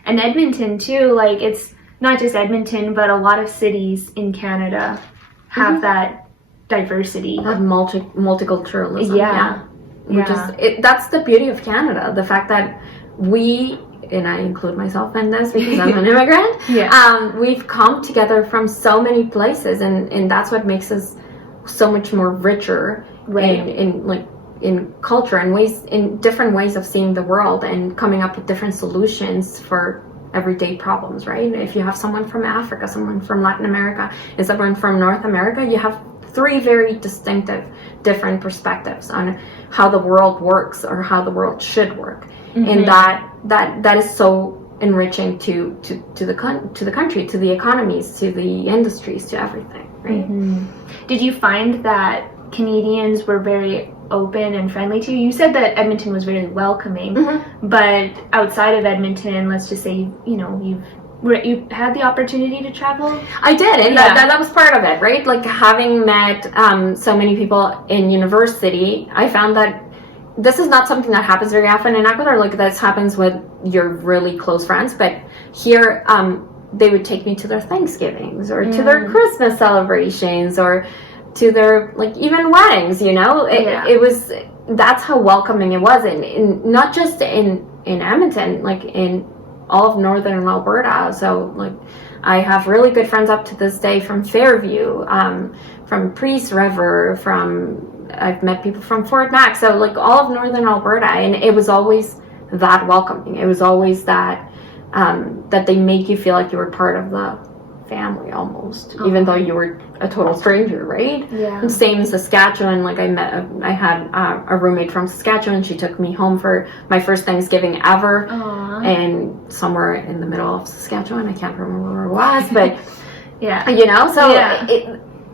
And Edmonton too, it's not just Edmonton, but a lot of cities in Canada have that diversity. That multiculturalism. Yeah. Which is that's the beauty of Canada. The fact that we, and I include myself in this because I'm an immigrant, we've come together from so many places, and that's what makes us so much more richer in culture and ways, in different ways of seeing the world and coming up with different solutions for everyday problems, right? If you have someone from Africa, someone from Latin America, and someone from North America, you have three very distinctive, different perspectives on how the world works or how the world should work. And that is so enriching to the country, to the economies, to the industries, to everything, right? Did you find that Canadians were very open and friendly to you? You said that Edmonton was very welcoming, but outside of Edmonton, let's just say, you had the opportunity to travel? I did, and that was part of it, right? Having met so many people in university, I found that this is not something that happens very often in Ecuador. This happens with your really close friends, but here they would take me to their Thanksgivings or to their Christmas celebrations or to their even weddings. It was, that's how welcoming it was, and not just in Edmonton, in all of northern Alberta. So I have really good friends up to this day from Fairview, from Priest River, I've met people from Fort Mac, so all of northern Alberta, and it was always that welcoming. It was always that that they make you feel like you were part of the family almost, even though you were a total stranger, right? Yeah. And same in Saskatchewan. I had a roommate from Saskatchewan. She took me home for my first Thanksgiving ever, and somewhere in the middle of Saskatchewan, I can't remember where it was, but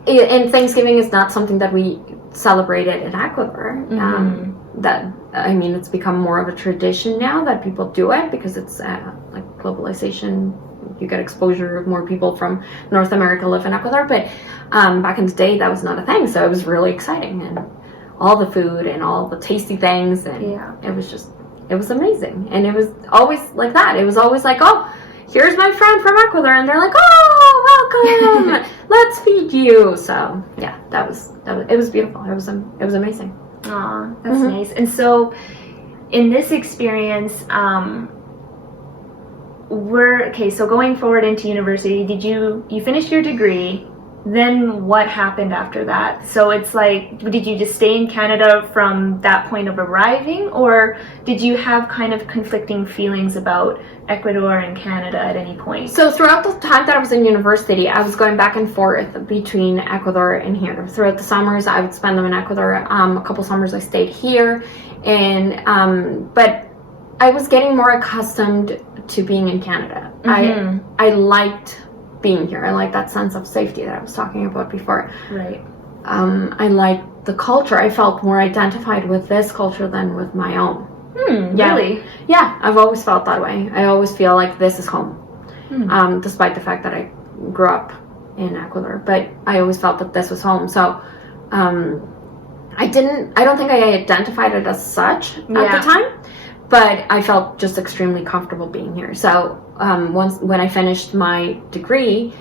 and Thanksgiving is not something that we celebrated in Ecuador. It's become more of a tradition now that people do it because it's globalization. You get exposure of more people from North America live in Ecuador, but back in the day that was not a thing, so it was really exciting, and all the food and all the tasty things, and it was amazing, and it was always like that. It was always here's my friend from Ecuador, and they're welcome, let's feed you. So it was beautiful. It was amazing. Aw, that's nice. And so in this experience, so going forward into university, you finished your degree, then what happened after that? So it's did you just stay in Canada from that point of arriving, or did you have kind of conflicting feelings about Ecuador and Canada at any point? So throughout the time that I was in university, I was going back and forth between Ecuador and here. Throughout the summers, I would spend them in Ecuador. A couple summers I stayed here, and but I was getting more accustomed to being in Canada. I liked being here. I liked that sense of safety that I was talking about before. Right. I liked the culture. I felt more identified with this culture than with my own. Really? Yeah, I've always felt that way. I always feel like this is home, despite the fact that I grew up in Ecuador. But I always felt that this was home. So I don't think I identified it as such at the time, but I felt just extremely comfortable being here. So when I finished my degree,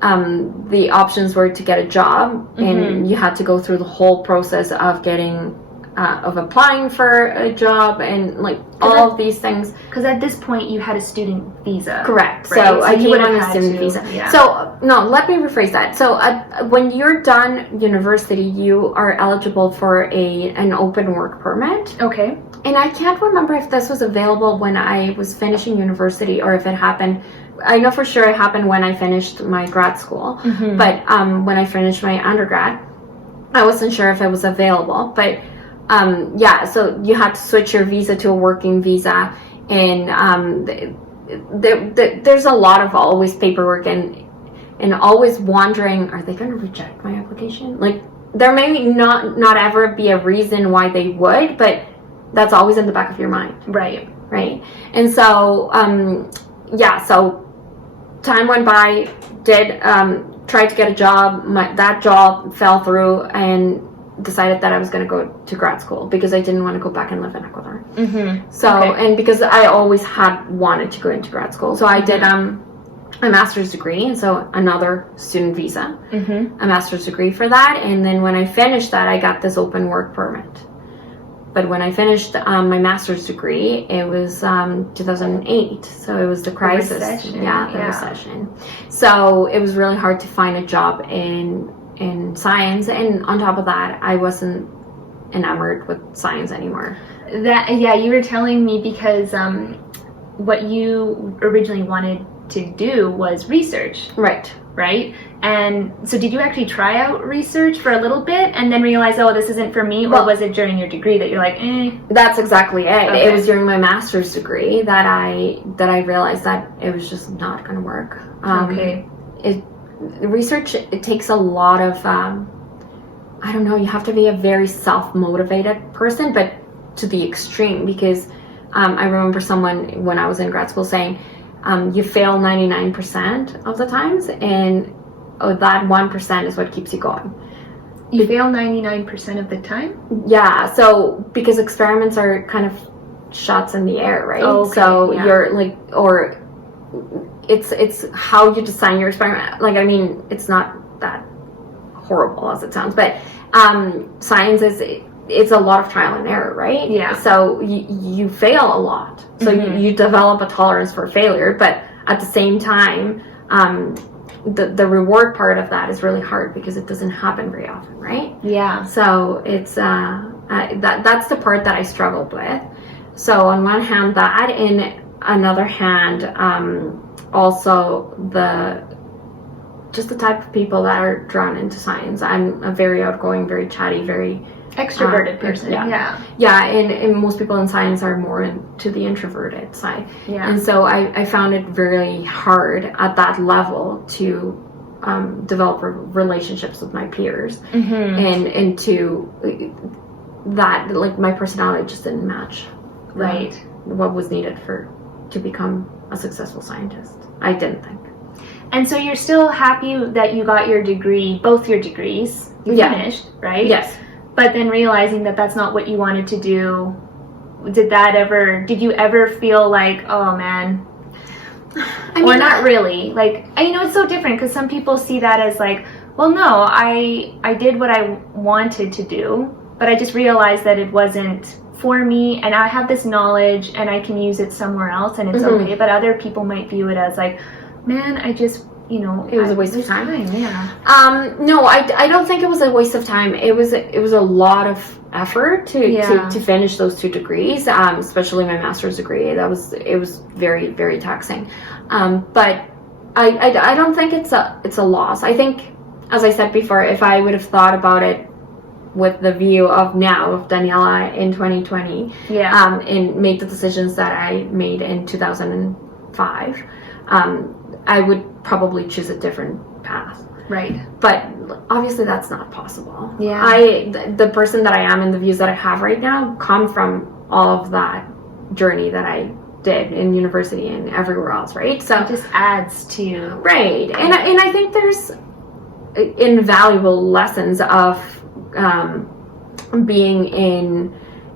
the options were to get a job, and you had to go through the whole process of getting of applying for a job and like all of these things. Because at this point you had a student visa. Correct. Right? So I you came would on have a had student to- visa. Yeah. So no, let me rephrase that. So when you're done university, you are eligible for an open work permit. Okay. And I can't remember if this was available when I was finishing university or if it happened. I know for sure it happened when I finished my grad school. But when I finished my undergrad, I wasn't sure if it was available. But yeah, so you had to switch your visa to a working visa. And there's a lot of always paperwork and always wondering, are they going to reject my application? Like, there may not ever be a reason why they would, but that's always in the back of your mind. Right. Right. And so, yeah, so time went by, tried to get a job. That job fell through and decided that I was going to go to grad school because I didn't want to go back and live in Ecuador. So, and because I always had wanted to go into grad school. So I did a master's degree, and so another student visa, a master's degree for that. And then when I finished that, I got this open work permit. But when I finished my master's degree, it was 2008. So it was the crisis. Recession. The recession. So it was really hard to find a job in science. And on top of that, I wasn't enamored with science anymore. You were telling me because what you originally wanted to do was research. Right? And so did you actually try out research for a little bit and then realize, oh, this isn't for me? Or was it during your degree that you're like, That's exactly it. Okay. It was during my master's degree that I realized that it was just not going to work. Research, it takes a lot of, I don't know, you have to be a very self-motivated person, but to the extreme, because I remember someone when I was in grad school saying, you fail 99% of the times, and that 1% is what keeps you going. You fail 99% of the time? Yeah, so because experiments are kind of shots in the air, right? Oh, okay, so yeah. you're like, or it's how you design your experiment. Like, I mean, it's not that horrible as it sounds, but science it's a lot of trial and error, right? Yeah. So you fail a lot. So you develop a tolerance for failure, but at the same time, the reward part of that is really hard because it doesn't happen very often, right? Yeah. So it's that's the part that I struggled with. So on one hand that, in another hand, also the type of people that are drawn into science. I'm a very outgoing, very chatty, very extroverted person. Yeah, and most people in science are more into the introverted side. Yeah. And so I found it very hard at that level to develop relationships with my peers, and to that, like, my personality just didn't match what was needed to become a successful scientist. I didn't think. And so you're still happy that you got your degree, both your degrees, you finished, right? Yes. But then realizing that that's not what you wanted to do, did you ever feel like, oh man, or not really? Like, I know it's so different because some people see that as like, well, no, I did what I wanted to do, but I just realized that it wasn't for me, and I have this knowledge and I can use it somewhere else and it's okay. But other people might view it as like, man, I just, it was a waste of time. Yeah. No, I don't think it was a waste of time. It was a lot of effort to finish those 2 degrees, especially my master's degree. It was very, very taxing. But I don't think it's a loss. I think, as I said before, if I would have thought about it with the view of now, of Daniela in 2020, and made the decisions that I made in 2005, I would probably choose a different path. Right. But obviously that's not possible. Yeah. The person that I am and the views that I have right now come from all of that journey that I did in university and everywhere else, right? So it just adds to... Right. And I think there's invaluable lessons of being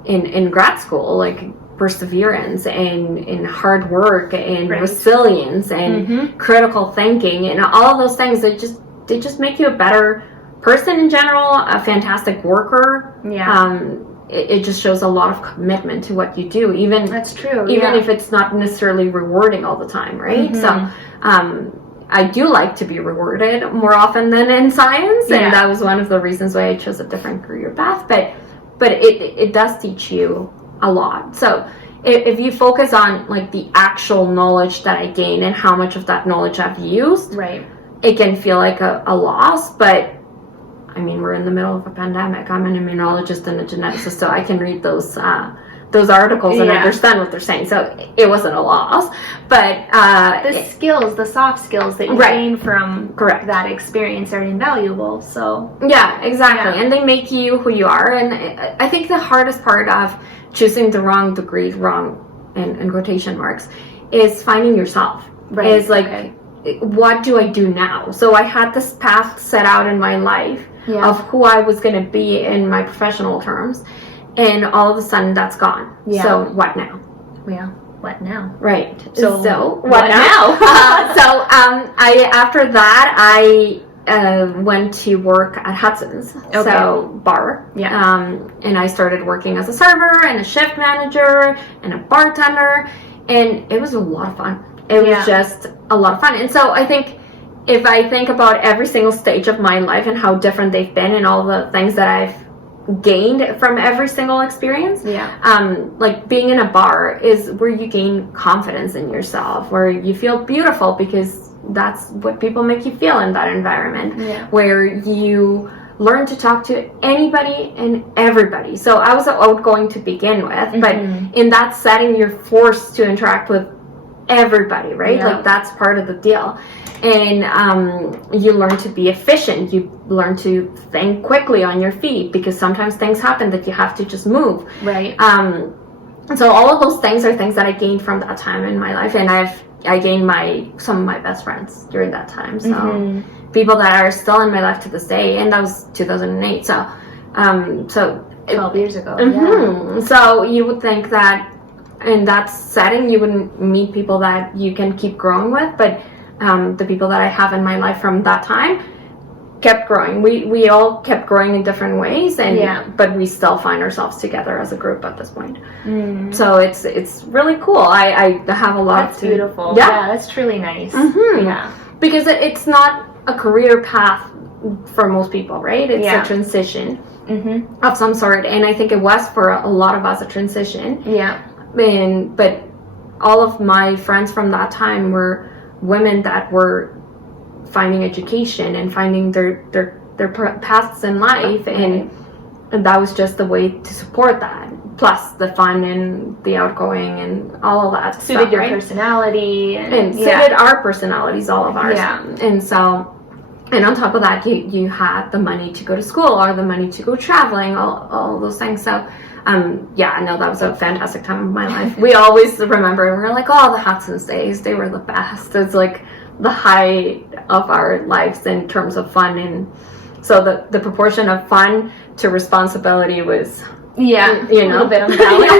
in grad school, like perseverance and hard work and resilience and critical thinking and all of those things that just make you a better person in general, a fantastic worker. it just shows a lot of commitment to what you do, even That's true. even if it's not necessarily rewarding all the time, right? So I do like to be rewarded more often than in science, and that was one of the reasons why I chose a different career path. But it does teach you a lot. So if you focus on like the actual knowledge that I gain and how much of that knowledge I've used, Right. it can feel like a loss. But I mean, we're in the middle of a pandemic. I'm an immunologist and a geneticist, so I can read those articles and understand what they're saying. So it wasn't a loss. But the soft skills that you gain from that experience are invaluable. So yeah, exactly. And they make you who you are. And I think the hardest part of choosing the wrong degree, wrong in quotation marks, is finding yourself. Right. Is like, what do I do now? So I had this path set out in my life of who I was going to be in my professional terms, and all of a sudden that's gone. So what now? Yeah. What now? Right. So what now? I after that I went to work at Hudson's, so bar. And I started working as a server and a shift manager and a bartender, and it was a lot of fun. It was just a lot of fun. And so I think if I think about every single stage of my life and how different they've been and all the things that I've gained from every single experience, like being in a bar is where you gain confidence in yourself, where you feel beautiful because that's what people make you feel in that environment, where you learn to talk to anybody and everybody. So I was outgoing to begin with, but in that setting you're forced to interact with everybody, right? Like that's part of the deal. And you learn to be efficient. You learn to think quickly on your feet because sometimes things happen that you have to just move. Right. So all of those things are things that I gained from that time in my life, and I gained some of my best friends during that time. So people that are still in my life to this day, and that was 2008. So 12 years ago. So you would think that in that setting you wouldn't meet people that you can keep growing with, but the people that I have in my life from that time kept growing. We all kept growing in different ways, and but we still find ourselves together as a group at this point. So it's really cool. I have a lot. That's beautiful. Yeah, that's truly nice. Yeah, because it's not a career path for most people, right? It's a transition of some sort, and I think it was for a lot of us a transition. But all of my friends from that time were women that were finding education and finding their paths in life, and that was just the way to support that. Plus the fun and the outgoing and all of that suited stuff, your personality and suited our personalities, all of ours. And so, and on top of that, you had the money to go to school or the money to go traveling, all those things. So that was a fantastic time of my life. We always remember, and we're like, the Hudson's days, they were the best. It's like the height of our lives in terms of fun. And so the proportion of fun to responsibility was a little bit unbalanced.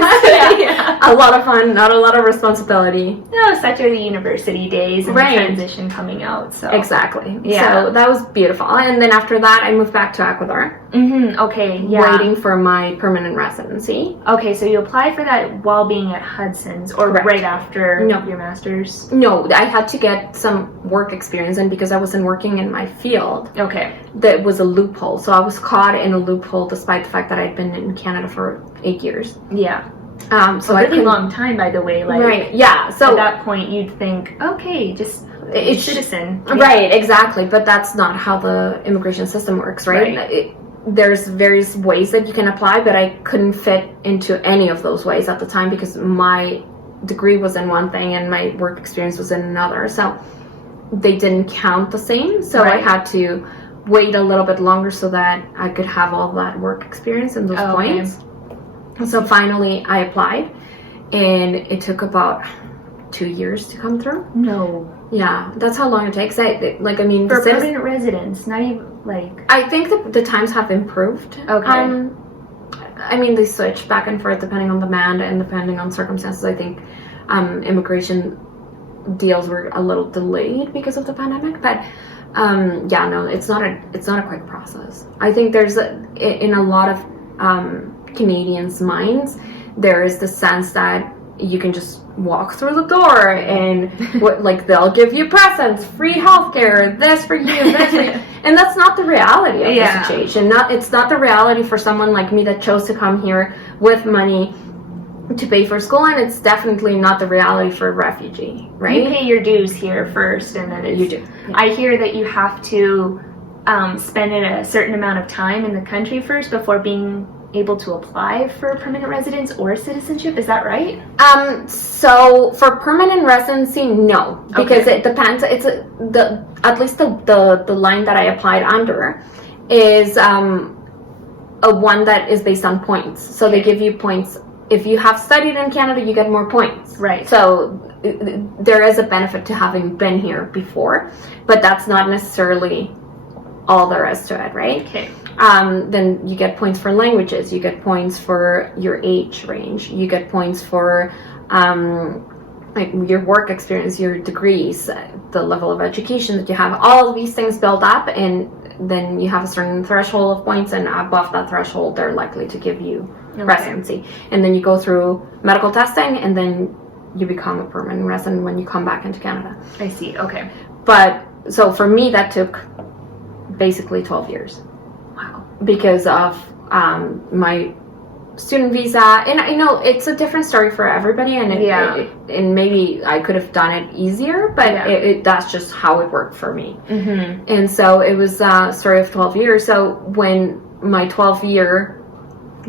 A lot of fun, not a lot of responsibility. No, such are the university days and the transition coming out. So exactly. So that was beautiful. And then after that, I moved back to Ecuador. Waiting for my permanent residency. Okay, so you applied for that while being at Hudson's, or right after your master's? No, I had to get some work experience, and because I wasn't working in my field, that was a loophole. So I was caught in a loophole despite the fact that I'd been in Canada for 8 years. So a really long time, by the way. Like, so at that point, you'd think, okay, just a citizen. Right, exactly. But that's not how the immigration system works, right? There's various ways that you can apply, but I couldn't fit into any of those ways at the time because my degree was in one thing and my work experience was in another. So they didn't count the same. So I had to wait a little bit longer so that I could have all that work experience and those points. So finally I applied, and it took about 2 years to come through. Yeah, that's how long it takes. For permanent residence, not even I think the times have improved. They switch back and forth depending on demand and depending on circumstances. I think immigration deals were a little delayed because of the pandemic, but it's not a quick process. I think there's in a lot of Canadians' minds, there is the sense that you can just walk through the door and like they'll give you presents, free healthcare, this for you, this for you. And that's not the reality of the situation. It's not the reality for someone like me that chose to come here with money to pay for school, and it's definitely not the reality for a refugee, right? You pay your dues here first, and then you do. Yeah. I hear that you have to spend a certain amount of time in the country first before being able to apply for permanent residence or citizenship. Is that right? So for permanent residency, no, because it depends. It's at least the line that I applied under is a one that is based on points. So they give you points. If you have studied in Canada, you get more points. Right. So there is a benefit to having been here before, but that's not necessarily all there is to it, right? Okay. Then you get points for languages, you get points for your age range, you get points for like your work experience, your degrees, the level of education that you have, all of these things build up, and then you have a certain threshold of points, and above that threshold they're likely to give you residency. And then you go through medical testing, and then you become a permanent resident when you come back into Canada. I see. Okay. But so for me that took basically 12 years. Wow. Because of my student visa, and I know it's a different story for everybody, and and maybe I could have done it easier, but that's just how it worked for me. Mm-hmm. And so it was a story of 12 years. So when my 12th year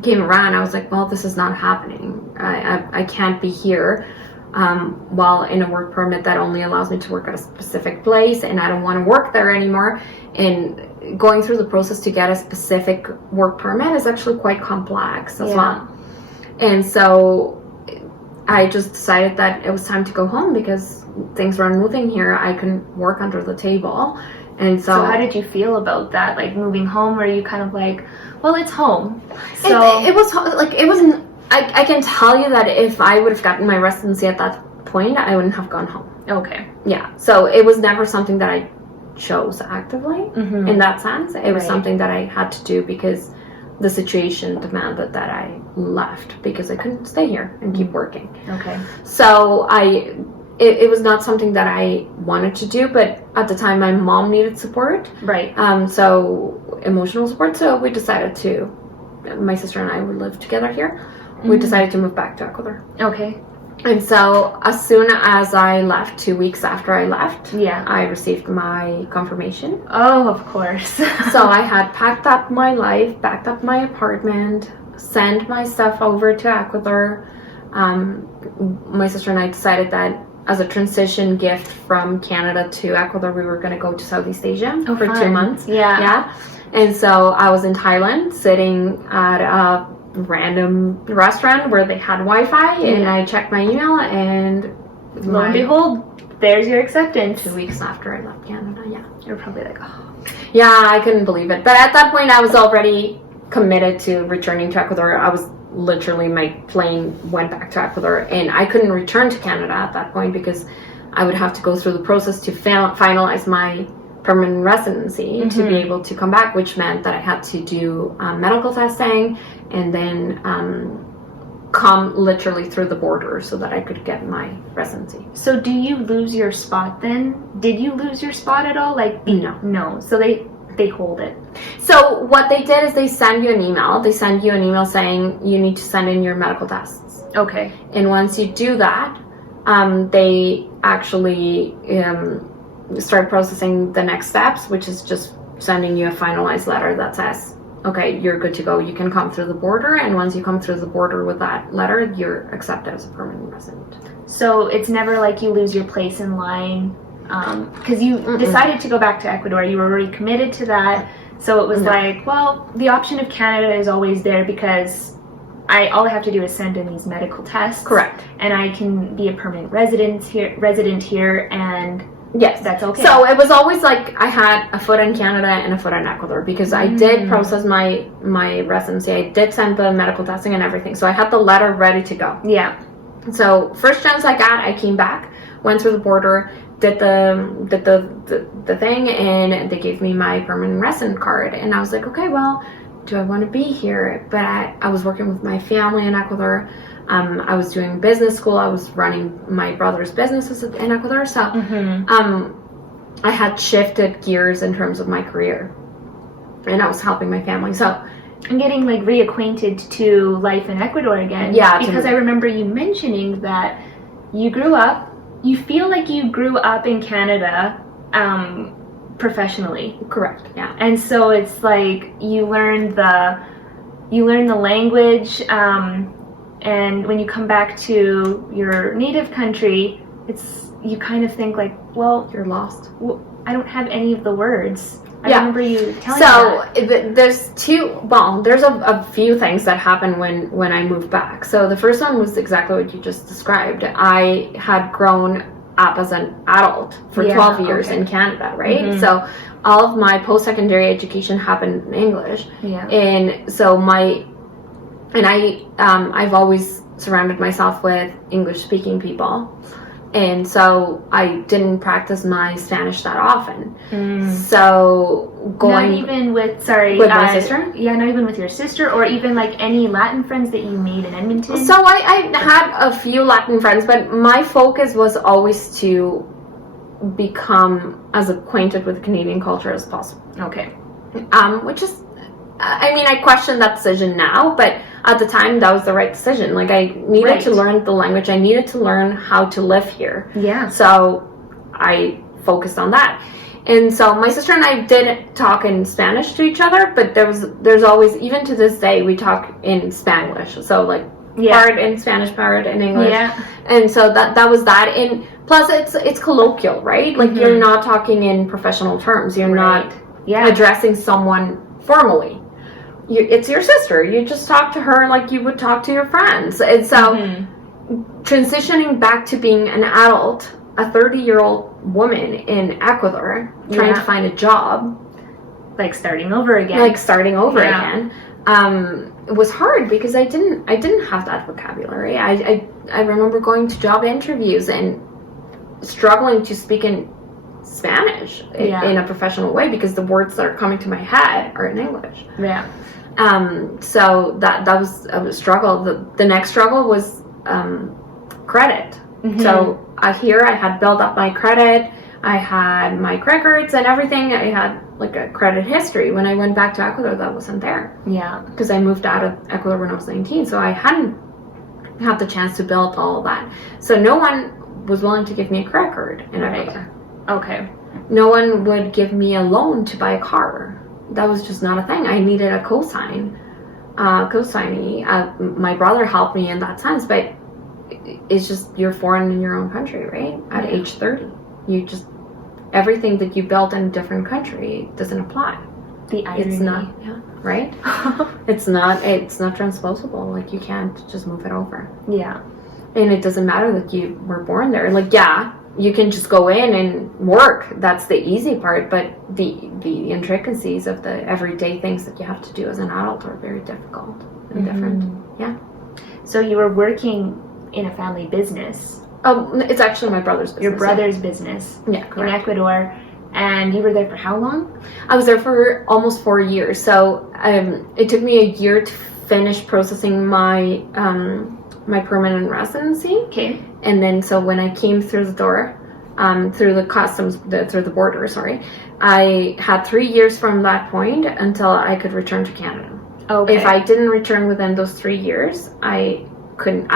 came around, I was like, well, this is not happening. I can't be here while in a work permit that only allows me to work at a specific place, and I don't want to work there anymore. And going through the process to get a specific work permit is actually quite complex as well. And so I just decided that it was time to go home because things weren't moving here. I couldn't work under the table. And so how did you feel about that? Like moving home, were you kind of like, well, it's home? So it was like, it wasn't, I can tell you that if I would have gotten my residency at that point, I wouldn't have gone home. Okay. Yeah. So it was never something that I chose actively in that sense. It was something that I had to do because the situation demanded that I left because I couldn't stay here and keep working. Okay. So it was not something that I wanted to do, but at the time my mom needed support. Right. So emotional support. So we decided my sister and I would live together here. We decided to move back to Ecuador. Okay. And so as soon as I left, 2 weeks after I left, I received my confirmation. Oh, of course. So I had packed up my life, packed up my apartment, sent my stuff over to Ecuador. My sister and I decided that as a transition gift from Canada to Ecuador, we were going to go to Southeast Asia for fun. 2 months. Yeah. And so I was in Thailand sitting at a random restaurant where they had Wi-Fi, and I checked my email, and lo and behold, there's your acceptance. 2 weeks after I left Canada. You're probably like, oh. Yeah, I couldn't believe it. But at that point, I was already committed to returning to Ecuador. I was literally, my plane went back to Ecuador, and I couldn't return to Canada at that point because I would have to go through the process to finalize my permanent residency to be able to come back, which meant that I had to do medical testing and then come literally through the border so that I could get my residency. So do you lose your spot then? Did you lose your spot at all? Like no. So they hold it. So what they did is they send you an email. They send you an email saying you need to send in your medical tests. Okay. And once you do that, they actually start processing the next steps, which is just sending you a finalized letter that says, okay, you're good to go. You can come through the border, and once you come through the border with that letter, you're accepted as a permanent resident. So it's never like you lose your place in line because you decided to go back to Ecuador. You were already committed to that. So it was like, well, the option of Canada is always there because all I have to do is send in these medical tests. Correct. And I can be a permanent resident here, and yes, that's okay. So it was always like I had a foot in Canada and a foot in Ecuador because I did process my residency. I did send the medical testing and everything. So I had the letter ready to go. Yeah. So first chance I got, I came back, went through the border, did the thing, and they gave me my permanent resident card. And I was like, okay, well, do I want to be here? But I was working with my family in Ecuador. I was doing business school. I was running my brother's businesses in Ecuador. So I had shifted gears in terms of my career, and I was helping my family. So I'm getting like reacquainted to life in Ecuador again. Yeah, because I remember you mentioning that you feel like you grew up in Canada professionally. Correct. Yeah. And so it's like you learn the language, and when you come back to your native country, you kind of think like, well, You're lost. I don't have any of the words. I Yeah. remember you telling me that. There's a few things that happened when I moved back. So the first one was exactly what you just described. I had grown up as an adult for 12 years in Canada, right? So all of my post-secondary education happened in English. Yeah. And so I've always surrounded myself with English-speaking people. And so I didn't practice my Spanish that often. So Not even with my sister? Yeah, not even with your sister, or even like any Latin friends that you made in Edmonton. So I had a few Latin friends, but my focus was always to become as acquainted with Canadian culture as possible. Okay. Which is, I mean, I question that decision now, but at the time that was the right decision. Like I needed to learn the language. I needed to learn how to live here. Yeah. So I focused on that. And so my sister and I did talk in Spanish to each other, but there's always, even to this day, we talk in Spanglish. So like part in Spanish, part in English. Yeah. And so that was that. And plus it's colloquial, right? Like you're not talking in professional terms. You're not addressing someone formally. It's your sister. You just talk to her like you would talk to your friends. And so transitioning back to being an adult, a 30-year-old woman in Ecuador trying to find a job, like starting over again. It was hard because I didn't have that vocabulary. I remember going to job interviews and struggling to speak in Spanish in a professional way because the words that are coming to my head are in English. Yeah. So that was a struggle. The next struggle was credit. So here I had built up my credit. I had my records and everything. I had like a credit history. When I went back to Ecuador, that wasn't there. Yeah. Because I moved out of Ecuador when I was 19, so I hadn't had the chance to build all of that. So no one was willing to give me a credit card in Ecuador. Okay. No one would give me a loan to buy a car. That was just not a thing. I needed a co-signee. My brother helped me in that sense, but it's just you're foreign in your own country, right? At age 30, you just everything that you built in a different country doesn't apply. The irony. It's not, right? It's not transposable. Like you can't just move it over. Yeah. And it doesn't matter that you were born there. Like you can just go in and work. That's the easy part, but the intricacies of the everyday things that you have to do as an adult are very difficult and different. Yeah. So you were working in a family business. Oh, it's actually my brother's business. Your brother's business. Yeah, correct. In Ecuador. And you were there for how long? I was there for almost 4 years. So it took me a year to finish processing my my permanent residency. Okay. And then so when I came through the door, through the border, I had 3 years from that point until I could return to Canada. Okay. If I didn't return within those 3 years, I couldn't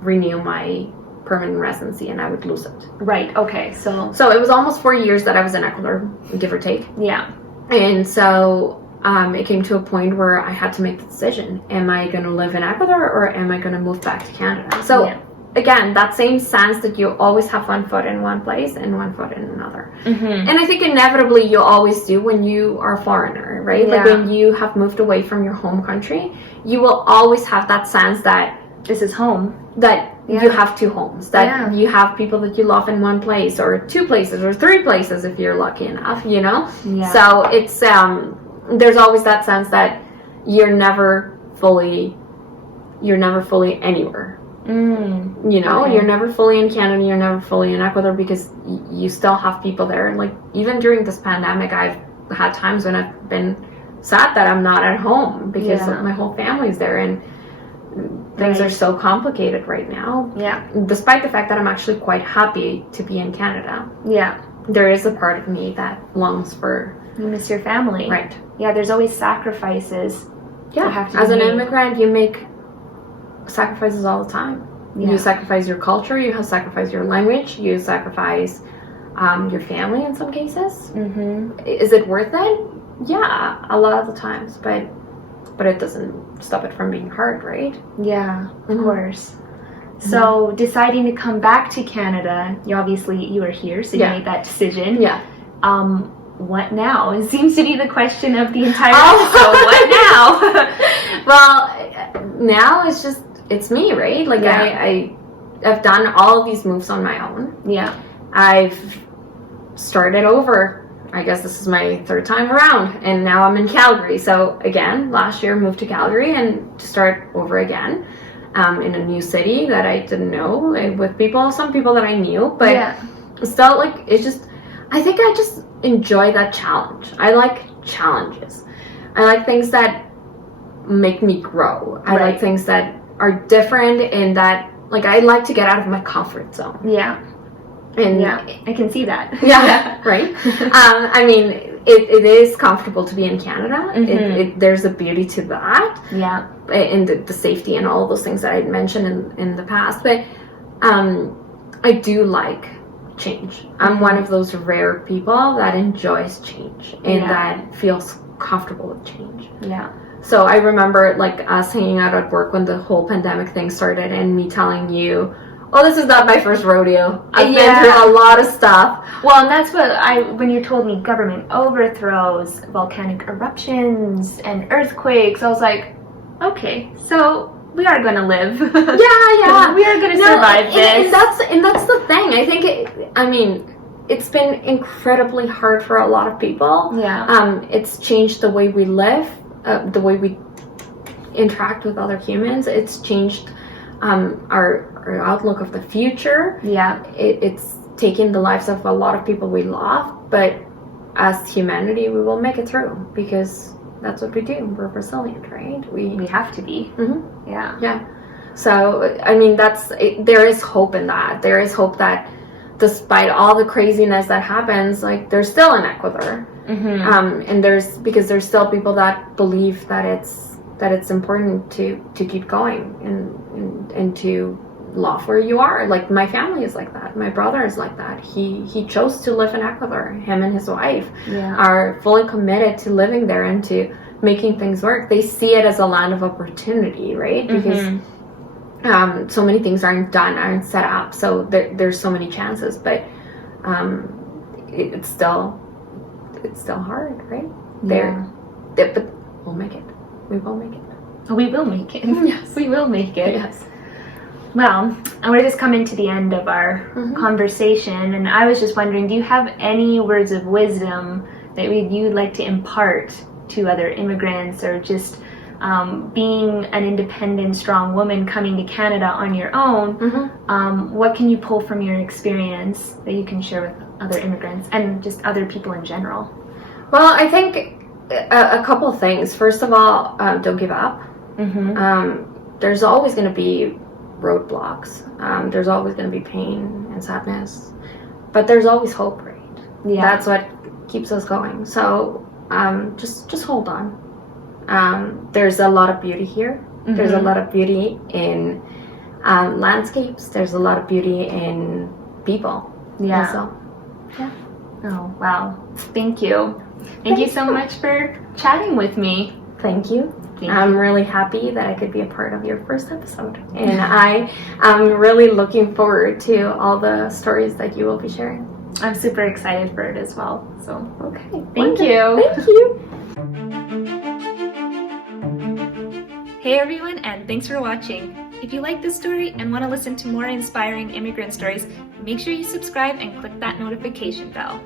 renew my permanent residency and I would lose it. Right. Okay. So it was almost 4 years that I was in Ecuador, give or take. Yeah. And so it came to a point where I had to make the decision. Am I going to live in Ecuador or am I going to move back to Canada? So again, that same sense that you always have one foot in one place and one foot in another. And I think inevitably you always do when you are a foreigner, right? Yeah. Like when you have moved away from your home country, you will always have that sense that this is home. That you have two homes. That you have people that you love in one place or two places or three places if you're lucky enough, you know? Yeah. So it's there's always that sense that you're never fully anywhere. You know, you're never fully in Canada, you're never fully in Ecuador because you still have people there. Like even during this pandemic, I've had times when I've been sad that I'm not at home because Yeah. my whole family's there, and things Right. are so complicated right now. Yeah. Despite the fact that I'm actually quite happy to be in Canada, Yeah. there is a part of me that longs for, You miss your family. right. Yeah, there's always sacrifices. Yeah, have to as be an made. immigrant, you make sacrifices all the time. Yeah. You sacrifice your culture, you sacrifice your language, you sacrifice your family in some cases. Mm-hmm. Is it worth it? Yeah, a lot of the times, but it doesn't stop it from being hard, right? Yeah, of Mhm. course. So deciding to come back to Canada, you were here, so you Yeah. made that decision. Yeah. What now? It seems to be the question of the entire Oh. episode. What now? Well, now it's me, right? Like Yeah. I've done all of these moves on my own. Yeah. I've started over. I guess this is my third time around, and now I'm in Calgary. So again, last year moved to Calgary and to start over again in a new city that I didn't know, with some people that I knew, but Yeah. still, like, I think I just enjoy that challenge. I like challenges. I like things that make me grow. I Right. like things that are different, in that, like, I like to get out of my comfort zone. Yeah. And Yeah. I can see that. yeah, right. I mean, it is comfortable to be in Canada. Mhm. There's a beauty to that, Yeah. and the safety and all those things that I mentioned in the past. But I do like change. I'm one of those rare people that enjoys change and Yeah. that feels comfortable with change. Yeah. So I remember, like, us hanging out at work when the whole pandemic thing started, and me telling you, oh, this is not my first rodeo. I've been Yeah. through a lot of stuff. Well, and that's what when you told me government overthrows, volcanic eruptions, and earthquakes, I was like, okay, so we are gonna live. Yeah. We are gonna survive this. And that's the thing. I think it's been incredibly hard for a lot of people. Yeah. It's changed the way we live, the way we interact with other humans. It's changed our outlook of the future. Yeah. It's taken the lives of a lot of people we love, but as humanity, we will make it through, because that's what we do. We're resilient, right? We have to be. Mhm. Yeah. Yeah. So, I mean, there is hope in that. There is hope that despite all the craziness that happens, like, there's still an Ecuador. Mm-hmm. And there's still people that believe that it's important to keep going and to love where you are. Like, my family is like that. My brother is like that. He chose to live in Ecuador. Him and his wife Yeah. are fully committed to living there and to making things work. They see it as a land of opportunity, right? Because so many things aren't set up. So there's so many chances, but it's still hard, right? Yeah. But we'll make it. We will make it. We will make it. Yes. We will make it. Yes. Well, and we're just coming to the end of our conversation, and I was just wondering, do you have any words of wisdom that you'd like to impart to other immigrants, or just being an independent, strong woman coming to Canada on your own? What can you pull from your experience that you can share with other immigrants and just other people in general? Well, I think a couple of things. First of all, don't give up. There's always going to be roadblocks. There's always going to be pain and sadness, but there's always hope, right? Yeah. That's what keeps us going. So just hold on. There's a lot of beauty here. There's a lot of beauty in landscapes. There's a lot of beauty in people. Yeah. So, yeah. Oh, wow. Thank you. Thank you so much for chatting with me. Thank you. Thank I'm really happy that I could be a part of your first episode. And I am really looking forward to all the stories that you will be sharing. I'm super excited for it as well. So, Okay. thank you. Thank you. Hey everyone, and thanks for watching. If you like this story and want to listen to more inspiring immigrant stories, make sure you subscribe and click that notification bell.